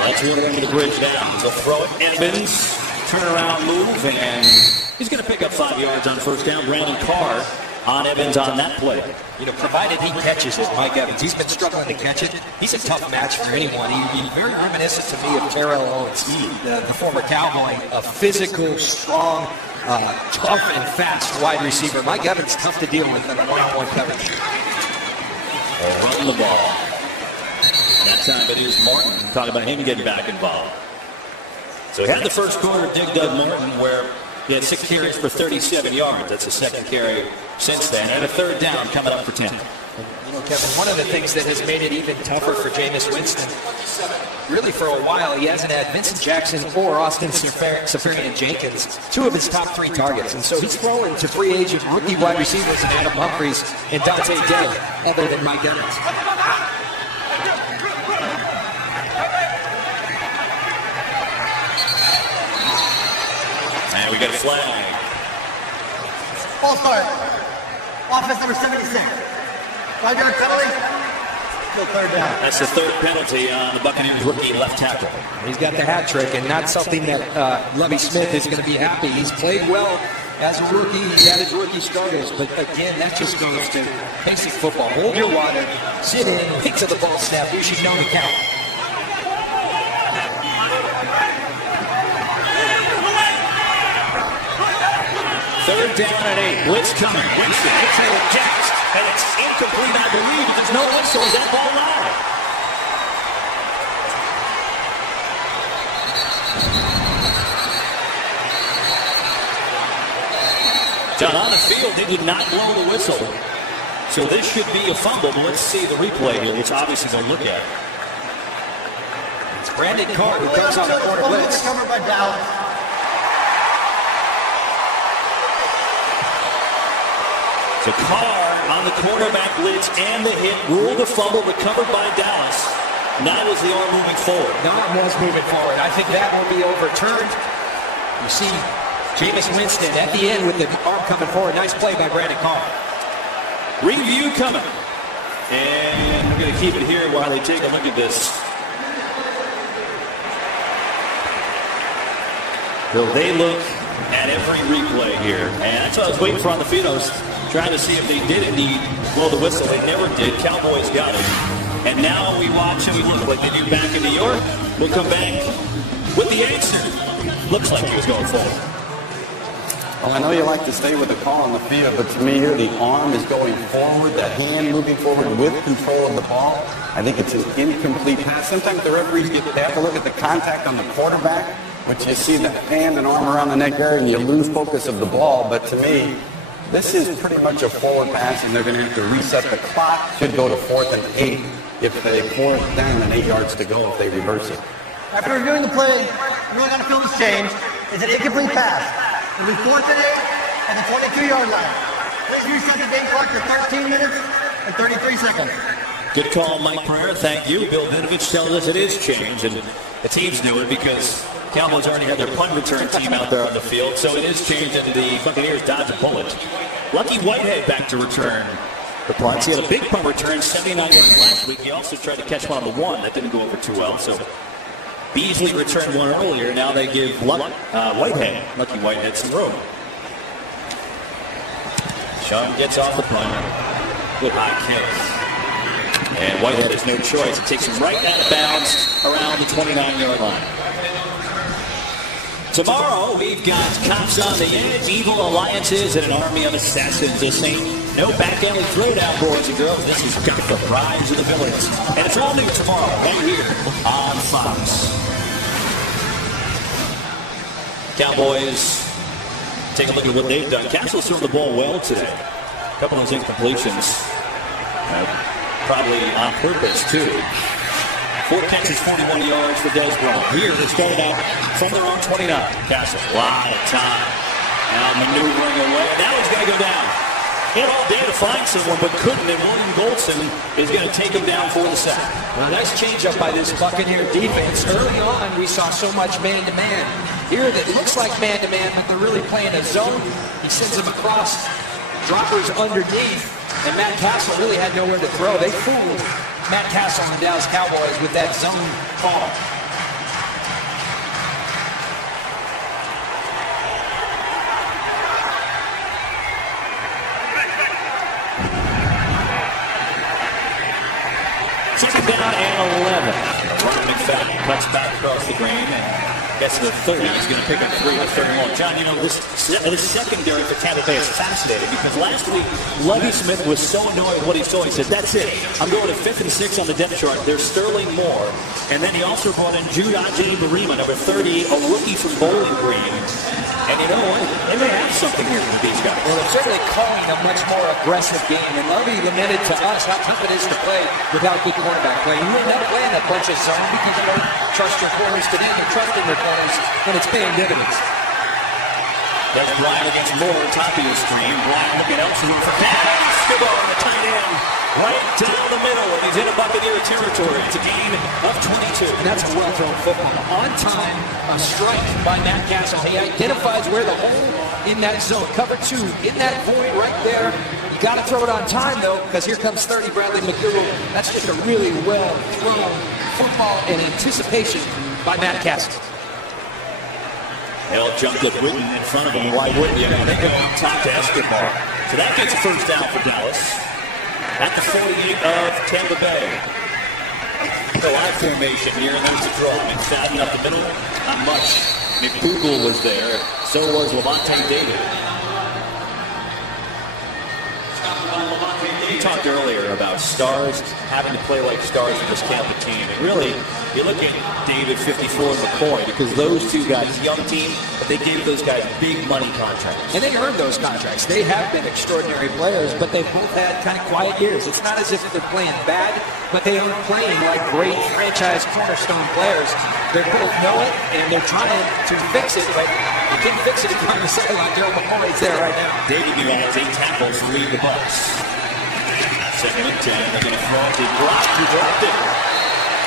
that's one over the bridge now. They'll throw it. Evans, turnaround move, and he's going to pick up 5 yards on first down. Brandon Carr on Evans on that play. You know, provided he catches it, Mike Evans. He's been struggling to catch it. He's a tough match for anyone. He's very reminiscent to me of Terrell Owens, the former Cowboy, a physical, strong, tough and fast wide receiver. Mike Evans, tough to deal with in a one-on-one coverage. Run the ball. That time it is Martin. Talking about him getting back involved. So he had the first quarter of Doug Martin where he had 6 carries for 37 yards. That's the second carry since then. And a third down coming up for 10. You know, Kevin, one of the things that has made it even tougher for Jameis Winston, really for a while, he hasn't had Vincent Jackson or Austin Seferian-Jenkins, 2 of his top 3 targets. And so he's throwing to free agent rookie wide receivers and Adam Humphries and Dante Day, other than Mike Evans. And we got a flag. False start. Offense number 76. 5-yard penalty. Still third down. That's the third penalty on the Buccaneers rookie left tackle. He's got the hat trick, and not something that Lovie Smith is going to be happy. He's played well as a rookie. He's had his rookie struggles, but again, that just goes to basic football. Hold your water, sit in, wait till the ball snap. You should know the count. Third down and 8. Blitz coming. Winston hits it with Jax, and it's incomplete, I believe. There's no whistle. Is that ball live? John, on the field, they did not blow the whistle. So this should be a fumble, but let's see the replay here, which obviously we'll look at. It's Brandon Carr who goes on the corner blitz. Covered by Dallas. So Carr on the quarterback blitz and the hit ruled the fumble recovered by Dallas. Now was the arm moving forward. The arm was moving forward. I think that will be overturned. You see Jameis Winston at the end with the arm coming forward. Nice play by Brandon Carr. Review coming. And we're going to keep it here while they take a look at this. So they look at every replay here. And that's what I was waiting for on the field. I was trying to see if they did indeed blow the whistle. They never did. Cowboys got it. And now we watch them look like they do back in New York. We'll come back with the answer. Looks like he was going forward. Well, I know you like to stay with the call on the field, but to me here, the arm is going forward, that hand moving forward with control of the ball. I think it's an incomplete pass. Sometimes the referees they have to look at the contact on the quarterback, which you see the hand and arm around the neck area, and you lose focus of the ball. But to me, this is pretty much a forward pass, and they're going to have to reset the clock. Should go to 4th and 8 if they 4th down and 8 yards to go if they reverse it. After reviewing the play, ruling on the field has changed. It's an incomplete pass. It'll be 4th and 8 at the 22-yard line. Please reset the game clock to 13 minutes and 33 seconds. Good call, Mike Pereira. Thank you. Bill Vinovich tells us it is changed, and the teams do it because Cowboys already have their punt return team out there on the field, so it is changed, and the Buccaneers dodge a bullet. Lucky Whitehead back to return the punts. He had a big punt return, 79 yards last week. He also tried to catch one on the one. That didn't go over too well, so Beasley returned one earlier. Now they give Lucky Whitehead some room. Sean gets off the punt. Good high kick. And Whitehead has no choice. It takes him right out of bounds around the 29-yard line. Tomorrow, we've got cops on the edge, evil alliances, and an army of assassins. This ain't no back-alley throwdown, boys and girls. This has got the rise of the villains. And it's all new tomorrow, right here on Fox. Cowboys take a look at what they've done. Castle's thrown the ball well today. A couple of those incompletions, probably on purpose, too. 4 catches, 41 yards for Des Bryant. Here, they started out from their own 29. Castle, a lot of time. Now maneuvering away. Now he's going to go down. He had all day to find someone, but couldn't, and William Goldson is going to take him down for the sack. Well, nice change-up by this Buccaneer defense. Early on, we saw so much man-to-man. Here, that looks like man-to-man, but they're really playing a zone. He sends them across. Droppers underneath, and Matt Castle really had nowhere to throw. They fooled Matt Castle and the Dallas Cowboys with that zone call. Second down and 11. McFadden cuts back across the green and gets to the 30. He's going to pick up 3 with 31. John, you know, this secondary for Tampa Bay is fascinating because last week, Lovie Smith was so annoyed with what he saw. He said, that's it. I'm going to 5th and 6 on the depth chart. There's Sterling Moore. And then he also brought in Jude Barima, number 30, a rookie from Bowling Green. And you know what? They may have something here with these guys. Well, they're certainly calling a much more aggressive game. And Lovie lamented to us how tough it is to play without good quarterback play. You may not play in that bunch of zone because you don't trust your corners today. You're trusting your corners when it's paying dividends. There's Bryant against Moore, top of your screen. Bryant looking elsewhere for pass. Skibbo on the tight end. Right down the middle, and he's in a Buccaneer territory. It's a gain of 22. And that's a well-thrown football. On time, a strike by Matt Castle. He identifies where the hole in that zone, cover 2, in that void right there. You got to throw it on time, though, because here comes 30, Bradley McDougall. That's just a really well-thrown football and anticipation by Matt Castle. They'll jump the Witten in front of him. Why wouldn't you? They go up top to Escobar. So that gets a first down for Dallas. At the 48 of Tampa Bay. The live formation here, and there's the draw. McFadden up the middle, not much. McDougall was there, so was Levante David. you talked earlier about stars having to play like stars in this Tampa team. And really, you look at David, 54, and McCoy, because those two guys, young team, but they gave those guys big money contracts. And they earned those contracts. They have been extraordinary players, but they've both had kind of quiet years. It's not as if they're playing bad, but they aren't playing like great franchise cornerstone players. They both know it, and they're trying to fix it, but you can't fix it if you're on the sideline. Daryl McCoy's there right now. David has 8 tackles to lead the Bucs. Second and 10. They're going to throw it. He dropped it.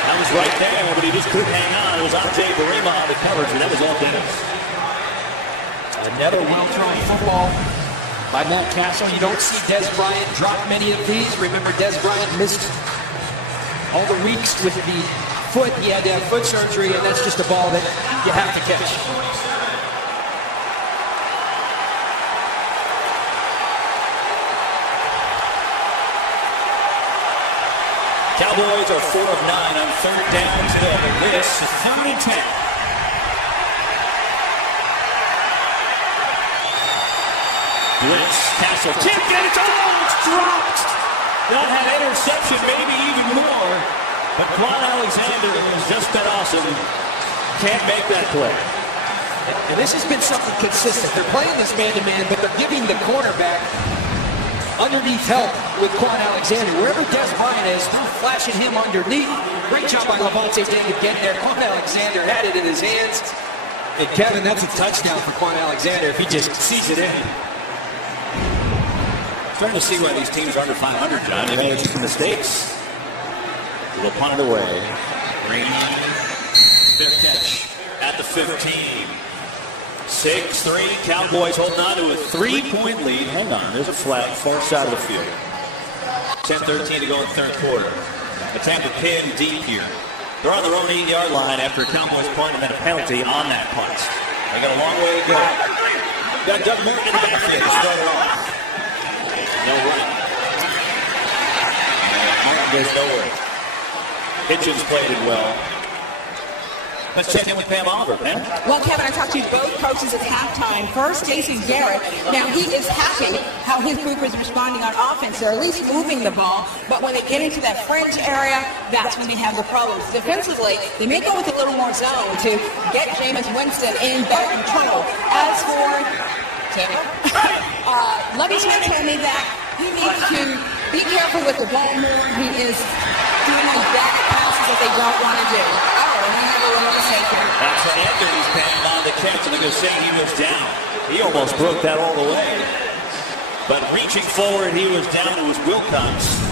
That was right there, but he just couldn't hang on. It was Ante Barima on the coverage, and that was all Dennis. Another well-thrown football by Matt Castle. You don't see Des Bryant drop many of these. Remember, Des Bryant missed all the weeks with the foot. He had to have foot surgery, and that's just a ball that you have to catch. Cowboys are 4 of 9 on 3rd down today. This is 3rd and 10. Blitz, Castle tipped, and it's almost dropped. That had interception, maybe even more. But Quan Alexander, who's just been awesome, can't make that play. And this has been something consistent. They're playing this man-to-man, but they're giving the cornerback underneath help with Quan Alexander. Wherever Des Bryant is, they're flashing him underneath. Great job by Levante David getting there. Quan Alexander had it in his hands. And Kevin, that's a touchdown for Quan Alexander if he just sees it in. Starting to see why these teams are under 500, John. They made some mistakes. We'll punt it away. Fair catch at the 15. 6-3. Cowboys holding on to a 3-point lead. Hang on. There's a flag. Far side of the field. 10-13 to go in the 3rd quarter. The Tampa pin deep here. They're on their own 8-yard line after a Cowboys punt and then a penalty on that punt. They got a long way to go. Got Doug Martin in the backfield to start it off. No run. Martin goes nowhere. Hitchens played it well. Let's check in with Pam Oliver. Pam? Well, Kevin, I talked to both coaches at halftime. First, Jason Garrett. Now, he is happy how his group is responding on offense. They're at least moving the ball, but when they get into that fringe area, that's when they have the problems. Defensively, they may go with a little more zone to get Jameis Winston in better control. As for Tammy, Lovie Smith told me that he needs to be careful with the ball more. He is doing these bad passes that they don't want to do. That's an Anthony's pen on the catch. They're going to say he was down. He almost broke that all the way. But reaching forward, he was down. It was Wilcox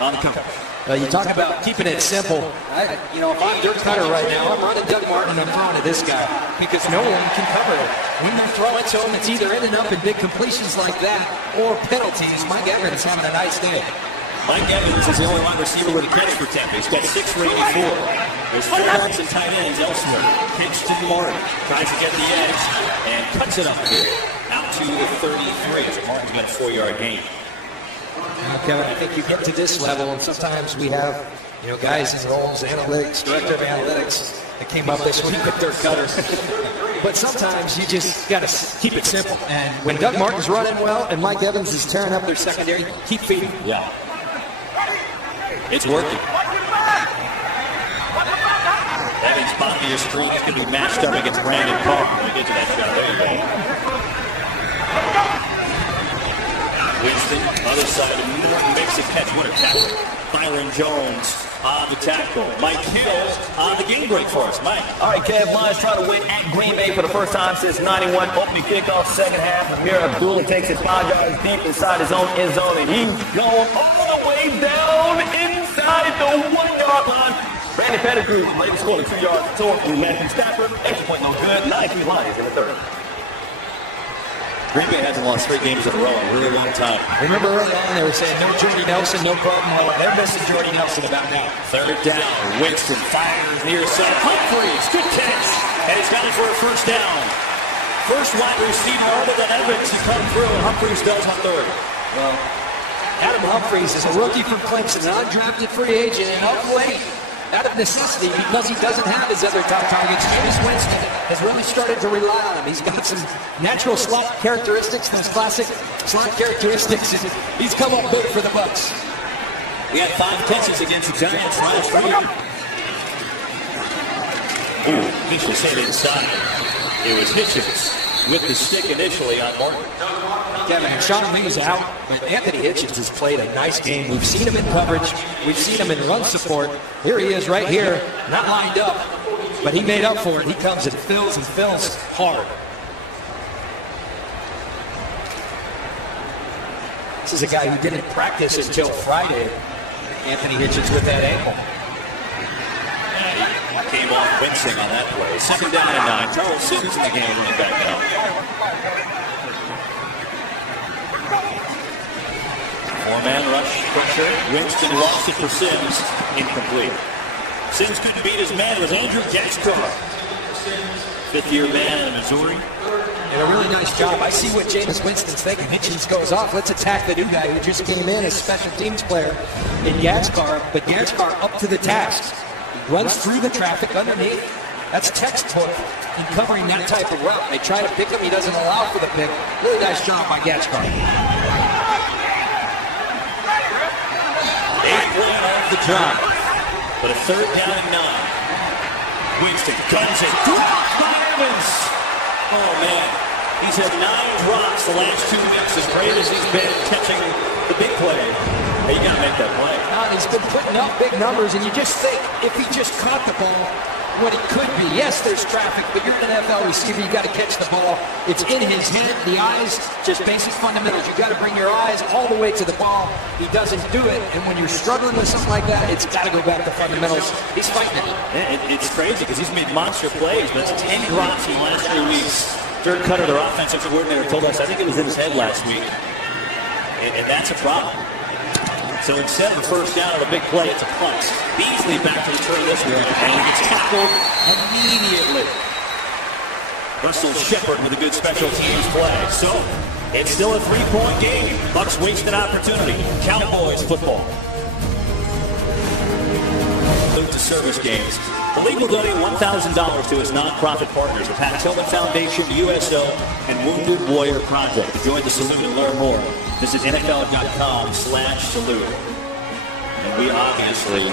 on the cover. You talk about keeping it simple. If I'm Dirk Cutter right now, I'm running Doug Martin. I'm throwing to this guy because no one can cover it. When they're throwing to him, it's either ending up in big completions like that or penalties. Mike Evans is having a nice day. Mike Evans is the only wide receiver with a catch for Tampa. He's got 6 for 84. There's fullbacks and tight ends elsewhere. Pitch to Martin. Tries to get the edge and cuts it up here. Out to the 33. So Martin's got a 4-yard gain. Kevin, I think you get to this level, and sometimes we have, guys in roles, analytics, director of analytics, that came up this week with Dirk Cutter. But sometimes you just got to keep it simple. And when Doug Martin's running well and Mike Evans is tearing up their secondary, keep feeding. Yeah. It's working. Evans bottom of your screen is going to be matched up against Brandon Park. When we get to that shot, there you go. Winston, other side of the middle, makes a catch. What a tackle. Byron Jones on the tackle. Mike Hill on the game break for us. Mike. All right, Kev Myers trying to win at Green Bay for the first time since 91. Opening kickoff, second half. Amir Abdullah takes it 5 yards deep inside his own end zone, and he's going all the way down inside the 1-yard line. Brandon Pettigrew later scored a 2-yard return from Matthew Stafford. Extra point no good. 9-3 Lions in the 3rd. Green Bay hasn't lost 3 games in a row in a really long time. Remember early on they were saying no Jordy Nelson, no Carlton. Well, they're missing Jordy Nelson about now. 3rd down. Winston fires near side. Humphreys, good catch. And he's got it for a 1st down. First wide receiver other than Evans to come through. Humphreys does on 3rd. Well, Adam Humphreys is a rookie from Clemson, an undrafted free agent, and up late out of necessity because he doesn't have his other top targets. Jameis Winston has really started to rely on him. He's got some natural slot characteristics, those classic slot characteristics, and he's come up big for the Bucs. We had 5 catches against the Giants last week. Ooh, Hitchens hit inside. It was Hitchens with the stick initially on Martin. Kevin, Sean Lee's out, but Anthony Hitchens has played a nice game. We've seen him in coverage. We've seen him in run support. Here he is right here, not lined up, but he made up for it. He comes and fills hard. This is a guy who didn't practice until Friday. Anthony Hitchens with that ankle. Came off wincing on that play. 2nd down and 9. Charles Sims in the game running back now. 4-man rush pressure. Winston lost it for Sims. Incomplete. Sims couldn't beat his man. It was Andrew Jackson. 5th-year man in Missouri. And a really nice job. I see what Jameis Winston's thinking. Hitchens goes off. Let's attack the new guy who just came in as special teams player in Gaspar. But Gaspar up to the task. Runs through the traffic underneath. That's textbook in covering that type of route. They try to pick him. He doesn't allow for the pick. Really nice job by Gaspar. 8 went off the drop. But a 3rd down and 9. Winston guns it. Dropped by Evans. Oh, man. He's had 9 drops the last 2 weeks, as great as he's been catching the big play. Hey, you got to make that play. He's been putting up big numbers, and you just think if he just caught the ball, what it could be. Yes, there's traffic, but you're an NFL receiver. You got to catch the ball. It's in his head, the eyes, just basic fundamentals. You got to bring your eyes all the way to the ball. He doesn't do it, and when you're struggling with something like that, it's got to go back to fundamentals. He's fighting it. It's crazy because he's made monster plays, but it's 10 drops in the last 3 weeks. Dirk Cutter, their offensive coordinator, told us, I think it was in his head last week, and that's a problem. So instead of a 1st down on a big play, it's a punt. Beasley back to return this one, and he gets tackled immediately. Russell Shepard with a good special teams play. So it's still a 3-point game. Bucs waste an opportunity. Cowboys football. Move to service games. The league will donate $1,000 to its nonprofit partners, the Pat Tillman Foundation, USO, and Wounded Warrior Project. To join the salute and learn more, visit NFL.com/salute. And we obviously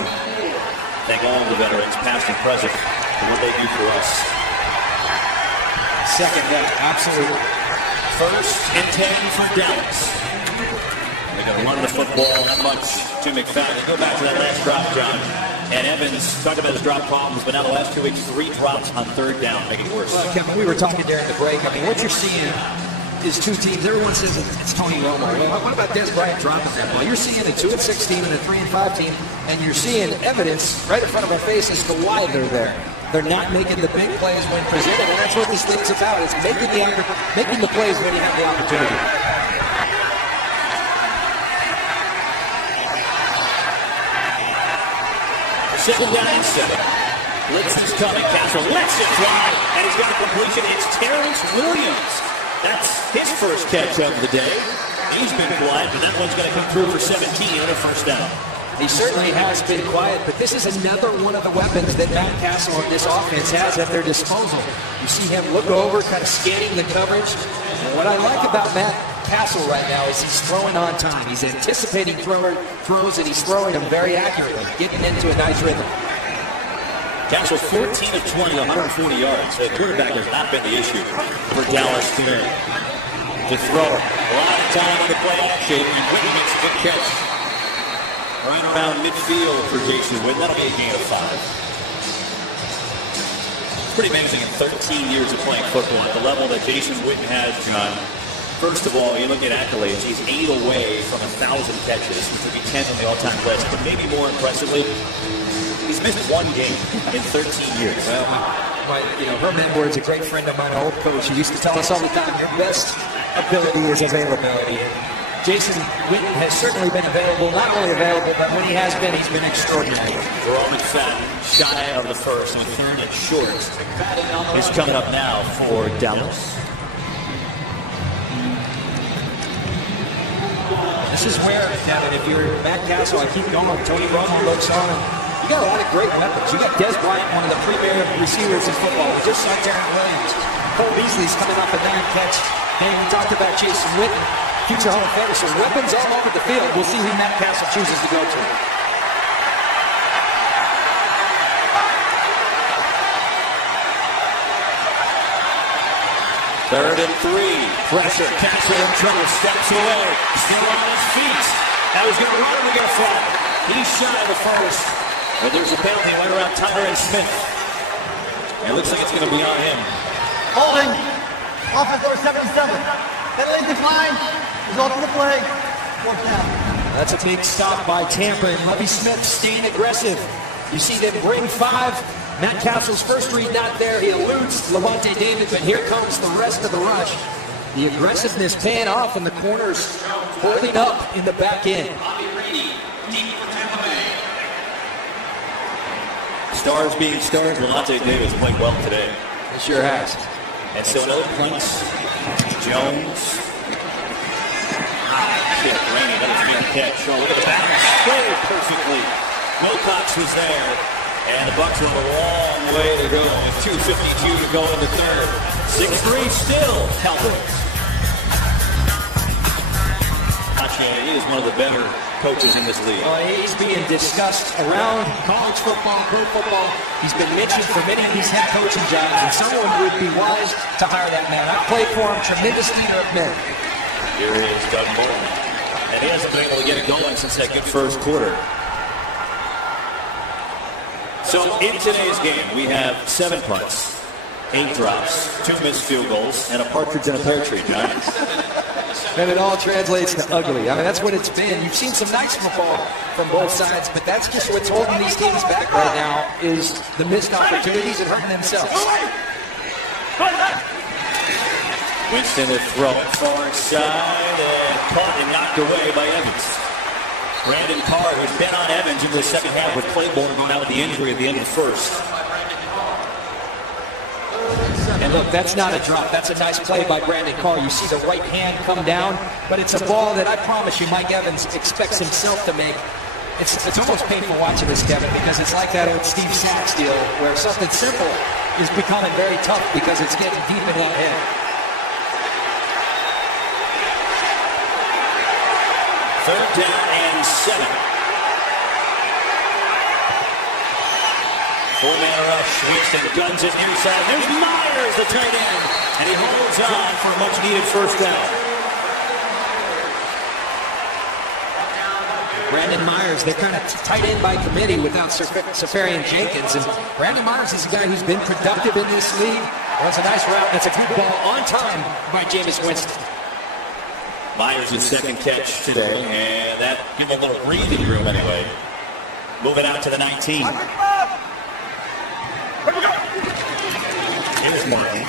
thank all the veterans, past and present, for what they do for us. Second down, absolutely. 1st and 10 for Dallas. They're going to run the football, not much to McFadden. Go back to that last drop, John. And Evans talked about his drop problems, but now the last 2 weeks, 3 drops on 3rd down, making it worse. Well, Kevin, we were talking during the break. I mean, what you're seeing is 2 teams. Everyone says it's Tony Romo. Well, what about Des Bryant dropping that ball? You're seeing a 2-16 and a 3-5 team, and you're seeing evidence right in front of our face as to why they're there. They're not making the big plays when presented, and that's what this thing's about. It's making the plays when you have the opportunity. Second down and 7. Blitz is coming. Castle lets it fly, and he's got a completion. It's Terrence Williams. That's his first catch of the day. He's been quiet, but that one's going to come through for 17 on a 1st down. He certainly has been quiet, but this is another one of the weapons that Matt Castle and this offense has at their disposal. You see him look over, kind of scanning the coverage. And what I like about Matt Castle right now is he's throwing on time. He's anticipating throws, and he's throwing them very accurately, getting into a nice rhythm. Castle 14 of 20, 140 yards. The quarterback has not been the issue for Dallas today. To throw a lot of time in the play action, and Whitten makes a good catch. Right around midfield for Jason Witten. That'll be a gain of 5. It's pretty amazing in 13 years of playing football at the level that Jason Witten has, John. First of all, you look at accolades. He's 8 away from 1,000 catches, which would be 10 on the all-time list. But maybe more impressively, he's missed 1 game in 13 years. Well, Herm Edwards, a great friend of mine, an old coach, he used to tell us all the time, your best ability is availability. Jason Witten has certainly been available, not only available, but when he has been, he's been extraordinary. Jerome McFadden, shy of the first, and 3rd and short is coming up now for Dallas. This is where, Kevin, if you're Matt Castle, I keep going, Tony Romo looks on, you got a lot of great weapons. You got Des Bryant, one of the premier receivers in football. We just saw Darren Williams. Cole Beasley's coming off a 9-catch. And we talked about Jason Witten, future Hall of Famer. So weapons all over the field. We'll see who Matt Castle chooses to go to. Third and 3. Pressure. Castle in trouble. Steps away. Still on his feet. Now he's going to run and we got a flag. He's shy of the first. But there's a penalty right around Tyron Smith. It looks like it's going to be on him. Holding. Offense number 77. Penalty decline. Result of the play. Fourth down. That's a big stop by Tampa, and Lovie Smith staying aggressive. You see them bring 5. Matt Castle's first read not there. He eludes Levante David, but here comes the rest of the rush. The aggressiveness paying off, and the corners holding up in the back end. Stars being stars, Levante Davis playing well today. He sure has. And so another punch. Jones. Rainey doesn't make the catch. So look at the back. Played perfectly. Wilcox was there. And the Bucs went a long way to go with 2:52 to go in the third. 6-3 still Cowboys. He is one of the better coaches in this league. He's being discussed around college football, pro football. He's been mentioned for many of these head coaching jobs, and someone would be wise to hire that man. I've played for him, tremendous leader of men. Here is Doug Moore. And he hasn't been able to get it going since that good first quarter. So in today's game, we have 7 punts, 8 drops, 2 missed field goals, and a partridge in a pear tree, John. And it all translates to ugly. I mean, that's what it's been. You've seen some nice football from both sides, but that's just what's holding these teams back right now is the missed opportunities and hurting themselves. Winston is thrown far side and caught and knocked away by Evans. Brandon Carr, who's been on Evans in the second half with Claiborne going out with the injury at the end of the first. And look, that's not a drop. That's a nice play by Brandon Carr. You see the right hand come down, but it's a ball that I promise you Mike Evans expects himself to make. It's almost painful watching this, Kevin, because it's like that old Steve Sachs deal where something simple is becoming very tough because it's getting deep in that head. Third down and 7. 4-man rush. Winston guns it near side. There's Myers, the tight end, and he holds on for a much-needed first down. Brandon Myers, they're kind of tight end by committee without Safarian Jenkins, and Brandon Myers is a guy who's been productive in this league. That's a nice route. That's a good ball on time by Jameis Winston. Myers' second catch today, and that gives him a little breathing room anyway. Moving out to the 19. Here's Martin.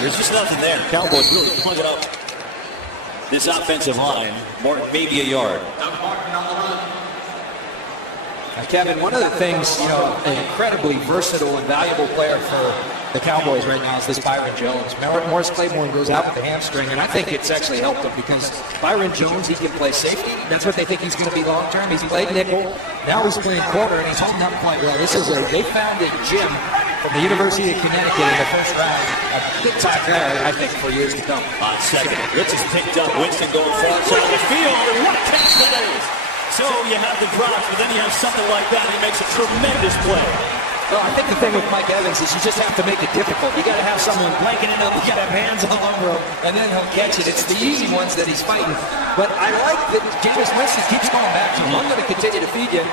There's just nothing there. Cowboys really plugging up this offensive line. Martin maybe a yard. Now, Kevin, one of the things, an incredibly versatile and valuable player for the Cowboys right now is this Byron Jones. Morris Claiborne goes out with the hamstring, and I think it's actually helped him because Byron Jones, he can play safety. That's what they think he's going to be long-term. He's played nickel. Now he's playing corner, and he's holding up quite well. They found a gem from the University of Connecticut in the first round. A big time there, I think, for years to come. On second, Rich is picked up. Winston going far side of the field, and what a catch that is! So you have the drops, but then you have something like that, and he makes a tremendous play. Well, I think the thing with Mike Evans is you just have to make it difficult. You got to have someone blanking it up. You got to have hands all over him, and then he'll catch it. It's the easy ones that he's fighting. But I like that Jameis Winston keeps going back to him. I'm going to continue to feed you.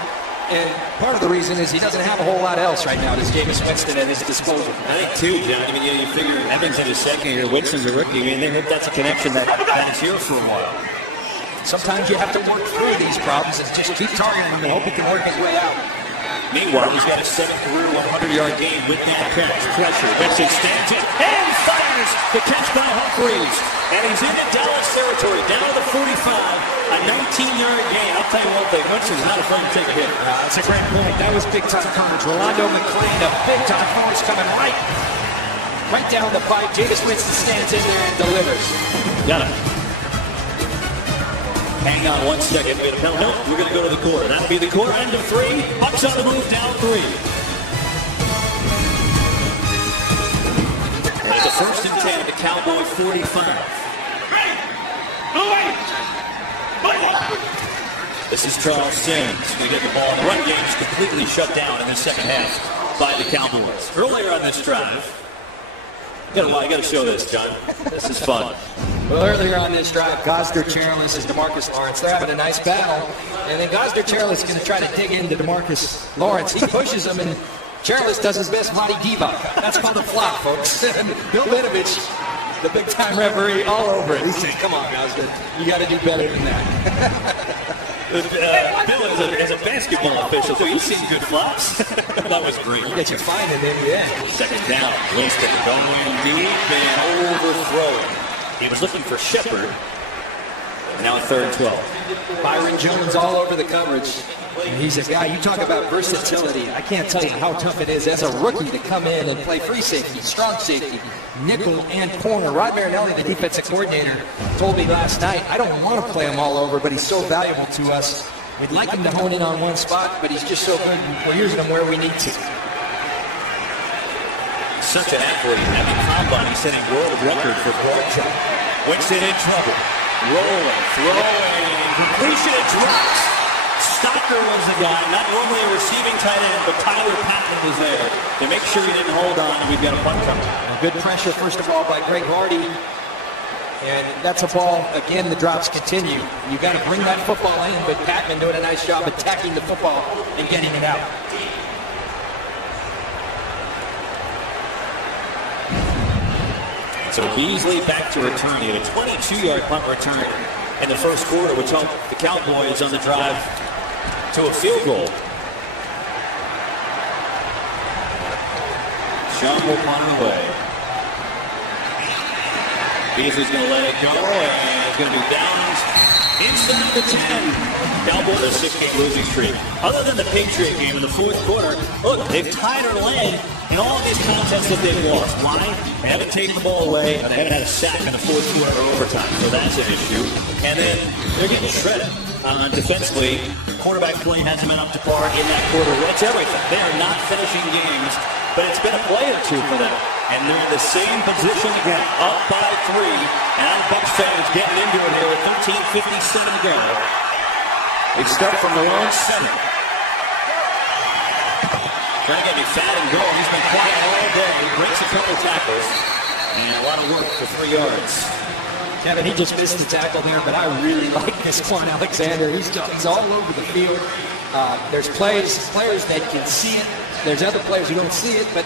And part of the reason is he doesn't have a whole lot else right now. There's Jameis Winston at his disposal. I think, too, John. I mean, you figure Evans in his second year, Winston's a rookie. I mean, that's a connection that is here for a while. Sometimes you have to work through these problems and just keep targeting him and hope he can work his way out. Meanwhile, he's got a 7th-career 100-yard game with that catch. Pressure. Winston stands it and fires the catch by Humphreys. And he's into Dallas territory, down to the 45. A 19-yard gain. I'll tell you one thing, Winston's not afraid to take a hit. That's a great point. That was big-time coverage. Rolando McClain, a big-time force coming right down the pipe. Jameis Winston stands in there and delivers. Got it. Hang on 1 second. We got a penalty. We're going to go to the quarter. That'll be the quarter end of 3. Bucks on the move, down 3. And it's a 1st and 10 at the Cowboy 45. This is Charles Sims. We get the ball. The run game is completely shut down in the second half by the Cowboys. Earlier on this drive, I got to show this, John. This is fun. Well, earlier on this drive, Gosder, Charles, and DeMarcus Lawrence, they're having a nice battle. And then Gosder, Charles is going to try to dig into DeMarcus Lawrence. He pushes him, and Charles does his best body diva. That's called a flop, folks. Bill Vinovich, the big-time referee, all over it. He said, come on, Gosder, you got to do better than that. Bill is a basketball official, so he's seen good flops. That was great. You get your fine in the end. Second down. Winston going deep and overthrowing. He was looking for Shepard. Now 3rd and 12. Byron Jones all over the coverage. And he's a guy, you talk about versatility. I can't tell you how tough it is as a rookie to come in and play free safety, strong safety, nickel, and corner. Rod Marinelli, the defensive coordinator, told me last night, I don't want to play him all over, but he's so valuable to us. We'd like him to hone in on one spot, but he's just so good. We're using him where we need to. Such an athlete. At the combine, he's setting world record for broad jump. Winston in trouble. Rolling, throwing, completion, it drops. Stocker was the guy, not normally a receiving tight end, but Tyler Patton was there to make sure he didn't hold on, and we've got a punt coming. Good pressure, first of all, by Greg Hardy. And that's a ball, again, the drops continue. You've got to bring that football in, but Patman doing a nice job attacking the football and getting it out. So Beasley back to return. He had a 22-yard punt return in the first quarter, which helped the Cowboys on the drive to a field goal. Sean will punt it away. Beasley's going to let it go, and it's going to be down inside the 10. Cowboys a 6-game losing streak. Other than the Patriot game in the fourth quarter, look, they've tied or led in all of these contests that they've lost. Why? They haven't taken the ball away, and they haven't had a sack in the fourth quarter or overtime. So that's an issue. And then they're getting shredded defensively. Quarterback play hasn't been up to par in that quarter. That's everything. They are not finishing games, but it's been a play or two for them. And they're in the same position again, up by 3. And Bucs fans getting into it here with 13:57 to go. They start from their own center. Trying to get McFadden going. He's been quiet all day. He breaks a couple tackles. And a lot of work for 3 yards. Kevin, he just missed the tackle there, but I really like this Quan Alexander. He's all over the field. There's players that can see it. There's other players who don't see it, but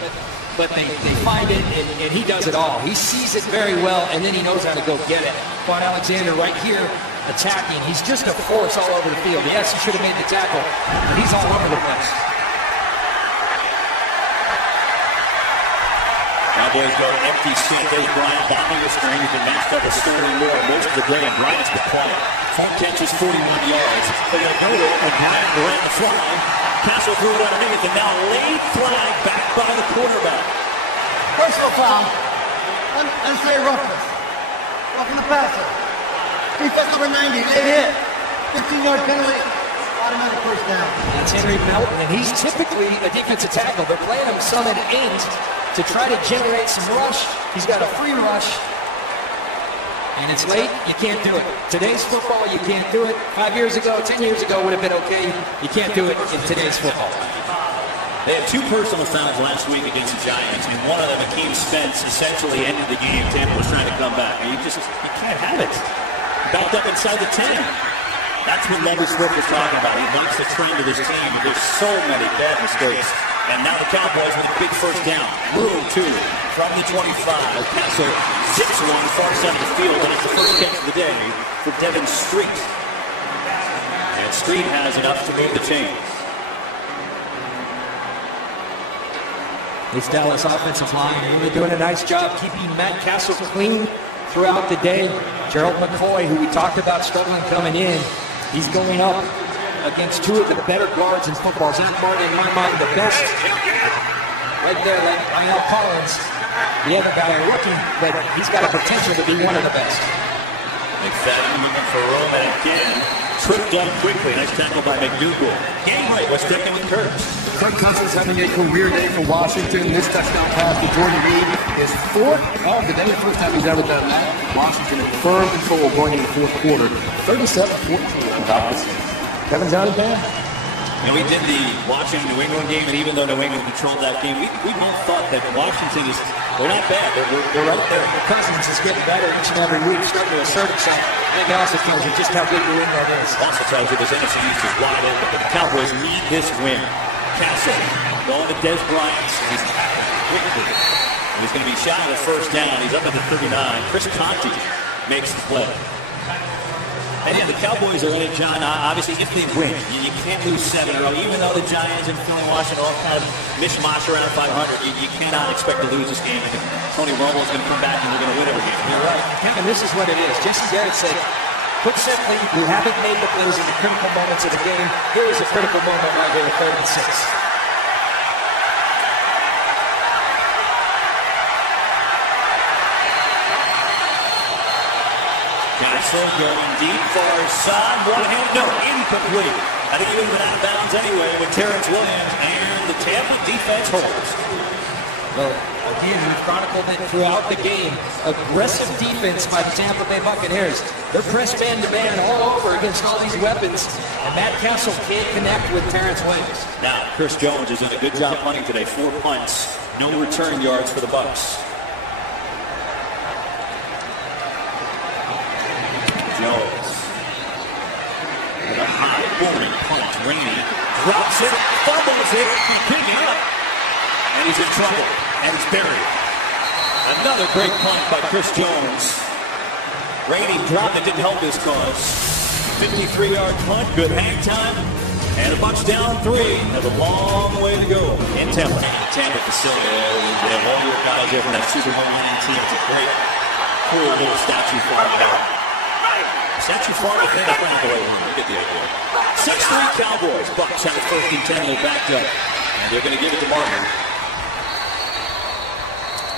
they find it, and he does it all. He sees it very well, and then he knows how to go get it. Quan Alexander right here attacking. He's just a force all over the field. Yes, he should have made the tackle, but he's all over the place. Cowboys go to empty set. There's Bryant bombing the string. He's been matched up with Sterling Moore most of the day, and Bryant's been quiet. 4 catches, 41 yards. They're going to go to it, and Bryant ran the fly. Castle threw it underneath, and now late flag back by the quarterback. Personal foul. Unnecessary roughness. Roughing the passer. Defense number 90, late hit. 15-yard penalty. Automatic first down. That's Henry Melton, and he's typically a defensive tackle. They're playing him some at 8 to try to generate some rush. He's got a free rush. And it's late, you can't do it. Today's football, you can't do it. 5 years ago, 10 years ago would have been okay. You can't do it in today's football. They had 2 personal fouls last week against the Giants, and one of them, Akeem Spence, essentially ended the game. Tampa was trying to come back. You can't have it. Backed up inside the 10. That's what Levis Swift was talking about. He wants to train to this team. There's so many bad mistakes. And now the Cowboys with a big first down. Room 2 from the 25. El Paso zips one far side of the field, and it's the first catch of the day for Devin Street. And Street has enough to move the chains. This Dallas offensive line really doing a nice job keeping Matt Castle clean throughout the day. Gerald McCoy, who we talked about struggling coming in, he's going up against 2 of the better guards in football. Zach Martin, in my mind, the best. Right there, like Lyle Collins. The other guy, a rookie, but he's got a potential to be one of the best. McFadden looking for room, and again, tripped up quickly. Nice tackle by McDougal. Game right, what's sticking with Kurtz? Kirk Cousins having a career day for Washington. This touchdown pass to Jordan Reed is fourth of the day. First time he's ever done that. Washington in firm control going into the fourth quarter. 37-14. Kevin Johnny Pan? You know, we did the Washington New England game, and even though New England controlled that game, we both thought that Washington they're not bad. They're right there. Cousins is getting better each and every week, starting to assert himself. I think it also tells you just how good New England is. Also tells you this NFC East is wide open, but the Cowboys need this win. Castle going to Des Bryant. He's tackling quickly. He's going to be shot at the first down. He's up at the 39. Chris Conti makes the play. And yeah, the Cowboys are in it, John. Obviously, if they win, you can't lose 7 in a row. Even though the Giants and Philly, Washington all kind of mishmash around 500, you cannot expect to lose this game. I think Tony Romo's going to come back and we're going to win every game. You're right. Kevin, this is what it is. Jesse Garrett said, put simply, we haven't made the plays in the critical moments of the game. Here is a critical moment right here at 3rd and 6. Going deep, far side, one hand, no, incomplete. I think he would have been out of bounds anyway with Terrence Williams, and the Tampa defense holds. Well, again, we've chronicled it throughout the game. Aggressive defense by the Tampa Bay Buccaneers. They're pressed man-to-man all over against all these weapons, and Matt Castle can't connect with Terrence Williams. Now, Chris Jones has done a good job punting today. 4 punts, no return yards for the Bucs. Jones. With a high warning punt. Rainey drops it, fumbles it, picking up, and he's in trouble, and it's buried. Another great punt by Chris Jones. Rainey dropped it, didn't help his cause. 53-yard punt, good hang time, and the Bucs down 3. Have a long way to go in Tampa. Tampa facility. They have all your guys there from that Super Bowl winning team. It's a great, cool little statue for them there. Statue Farm, I think that's not the way home. You get the idea. 6-3 Cowboys. Bucs have a 1st and 10. They backed up. And they're going to give it to Martin.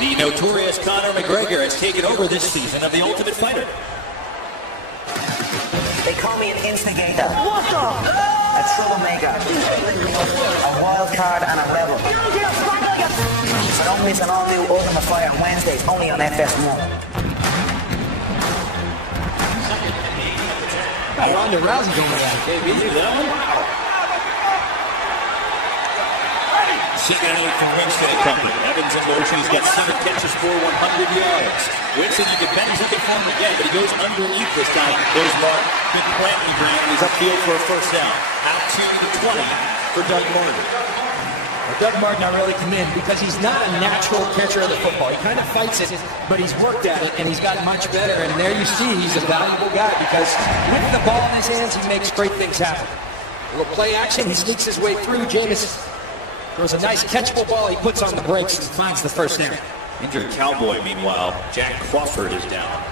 The notorious Conor McGregor has taken over this season of The Ultimate Fighter. They call me an instigator. What the? A troublemaker. A wild card and a rebel. So don't miss an all-new Ultimate Fighter Wednesdays only on FS1. Ronda Rousey going around. KB, that one? Second and 8 from Winston and company. Evans in motion. He's got 7 catches for 100 yards. Winston, you can bet he's looking for him again, but he goes underneath this time. There's Mark. Good planting grab. He's upfield for a 1st down. Out to the 20 for Doug Martin. Well, Doug Martin not really come in because he's not a natural catcher of the football. He kind of fights it, but he's worked at it, and he's gotten much better. And there you see he's a valuable guy because with the ball in his hands, he makes great things happen. A little play action, he sneaks his way through. Jameis throws a nice catchable ball. He puts on the brakes and finds the 1st down. Injured Cowboy, meanwhile, Jack Crawford is down.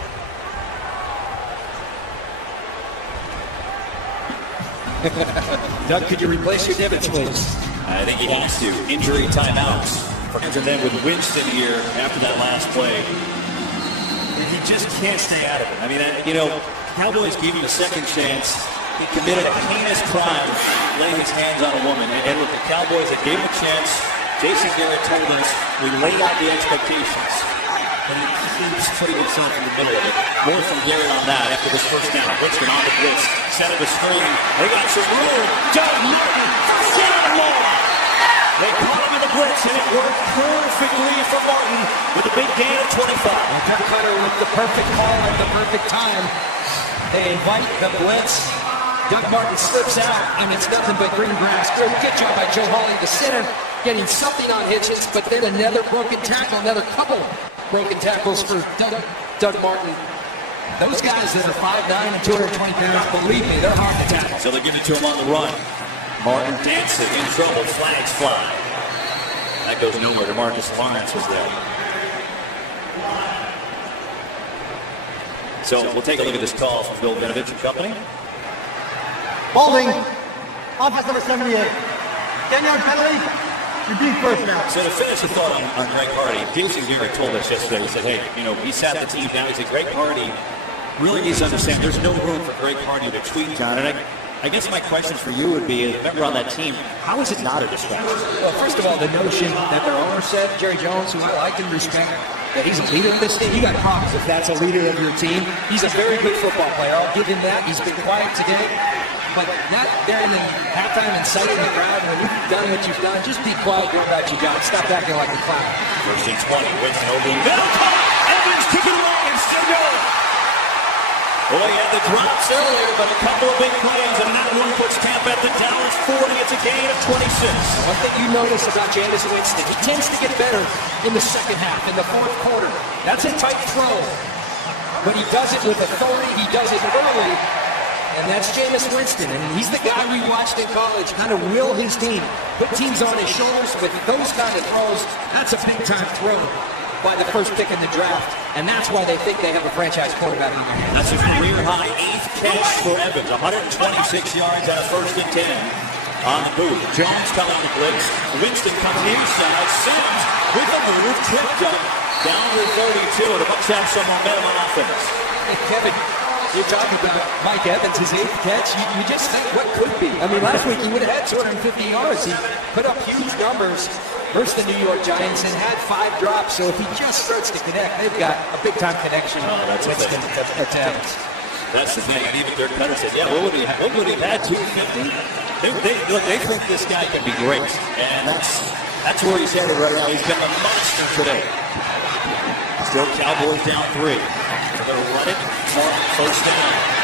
Doug, could you replace your divots, please? I think he has to. Injury timeouts. And then with Winston here after that last play, he just can't stay out of it. I mean, Cowboys gave him a 2nd chance. He committed a heinous crime, laying his hands on a woman. And with the Cowboys, they gave him a chance. Jason Garrett told us we laid out the expectations. And he keeps putting himself in the middle of it. More from Garrett on that after this 1st down. Winston on the blitz. Center the screen. They got some room. Doug Martin. Get him on. They caught him in the blitz, and it worked perfectly for Martin with a big gain of 25. Cut Cutter with the perfect call at the perfect time. They invite the blitz. Doug Martin slips out, and it's nothing but green grass. Good job by Joe Hawley, the center, getting something on hitches, but then another broken tackle, another couple broken tackles for Doug Martin. Those guys that are 5'9" and 220 pounds, believe me, they're hard to tackle. So they give it to him on the run. Martin dancing, in trouble, flags fly. That goes nowhere. DeMarcus Lawrence was there. So we'll take a look at this call from Bill Vinovich and company. Holding. Offense number 78. 10-yard penalty. Repeat 1st down. So to finish the thought on Greg Hardy, Jason Garrett told us yesterday, he said, hey, he sat the team down. He said, Greg Hardy really needs to understand there's no room for Greg Hardy to tweak, John. And I guess my question for you would be, as a member on that team, how is it not a distraction? Well, first of all, the notion that their owner said, Jerry Jones, who I like and respect, he's a leader of this team. You got problems if that's a leader of your team. He's a very good football player. I'll give him that. He's been quiet today. But not there in the halftime inciting the crowd. When you've done what you've done, just be quiet, do what you got. Stop acting like a clown. First and 20, Winston over the middle. Evans kicking away and still going. Well, he had the drops earlier, but a couple of big plays, and that one puts Tampa at the Dallas 40. It's a gain of 26. One thing you notice about Jameis Winston, he tends to get better in the second half, in the fourth quarter. That's a tight throw, but he does it with authority. He does it early. And that's Jameis Winston, and he's the guy we watched in college kind of will his team, put teams on his shoulders with those kind of throws. That's a big-time throw by the first pick in the draft, and that's why they think they have a franchise quarterback in their hands. That's a career-high 8th catch for Evans, 126 yards and a first and 10 on the move. Jones coming to blitz. Winston comes inside. Sims with a move, tripped up. Down to 32, and the Bucs have some momentum on offense. Hey, Kevin, you're talking about Mike Evans, his 8th catch. You just think what could be. I mean, last week he would have had 250 yards. He put up huge numbers versus the New York Giants and had 5 drops. So if he just starts to connect, they've got a big-time connection. That's Winston at Evans. That's the thing. And even their cutter said, yeah, what would he have had, 250? They think this guy can be great. And that's where he's headed right now. He's been a monster today. Still Cowboys down 3. They're going to run it. First down.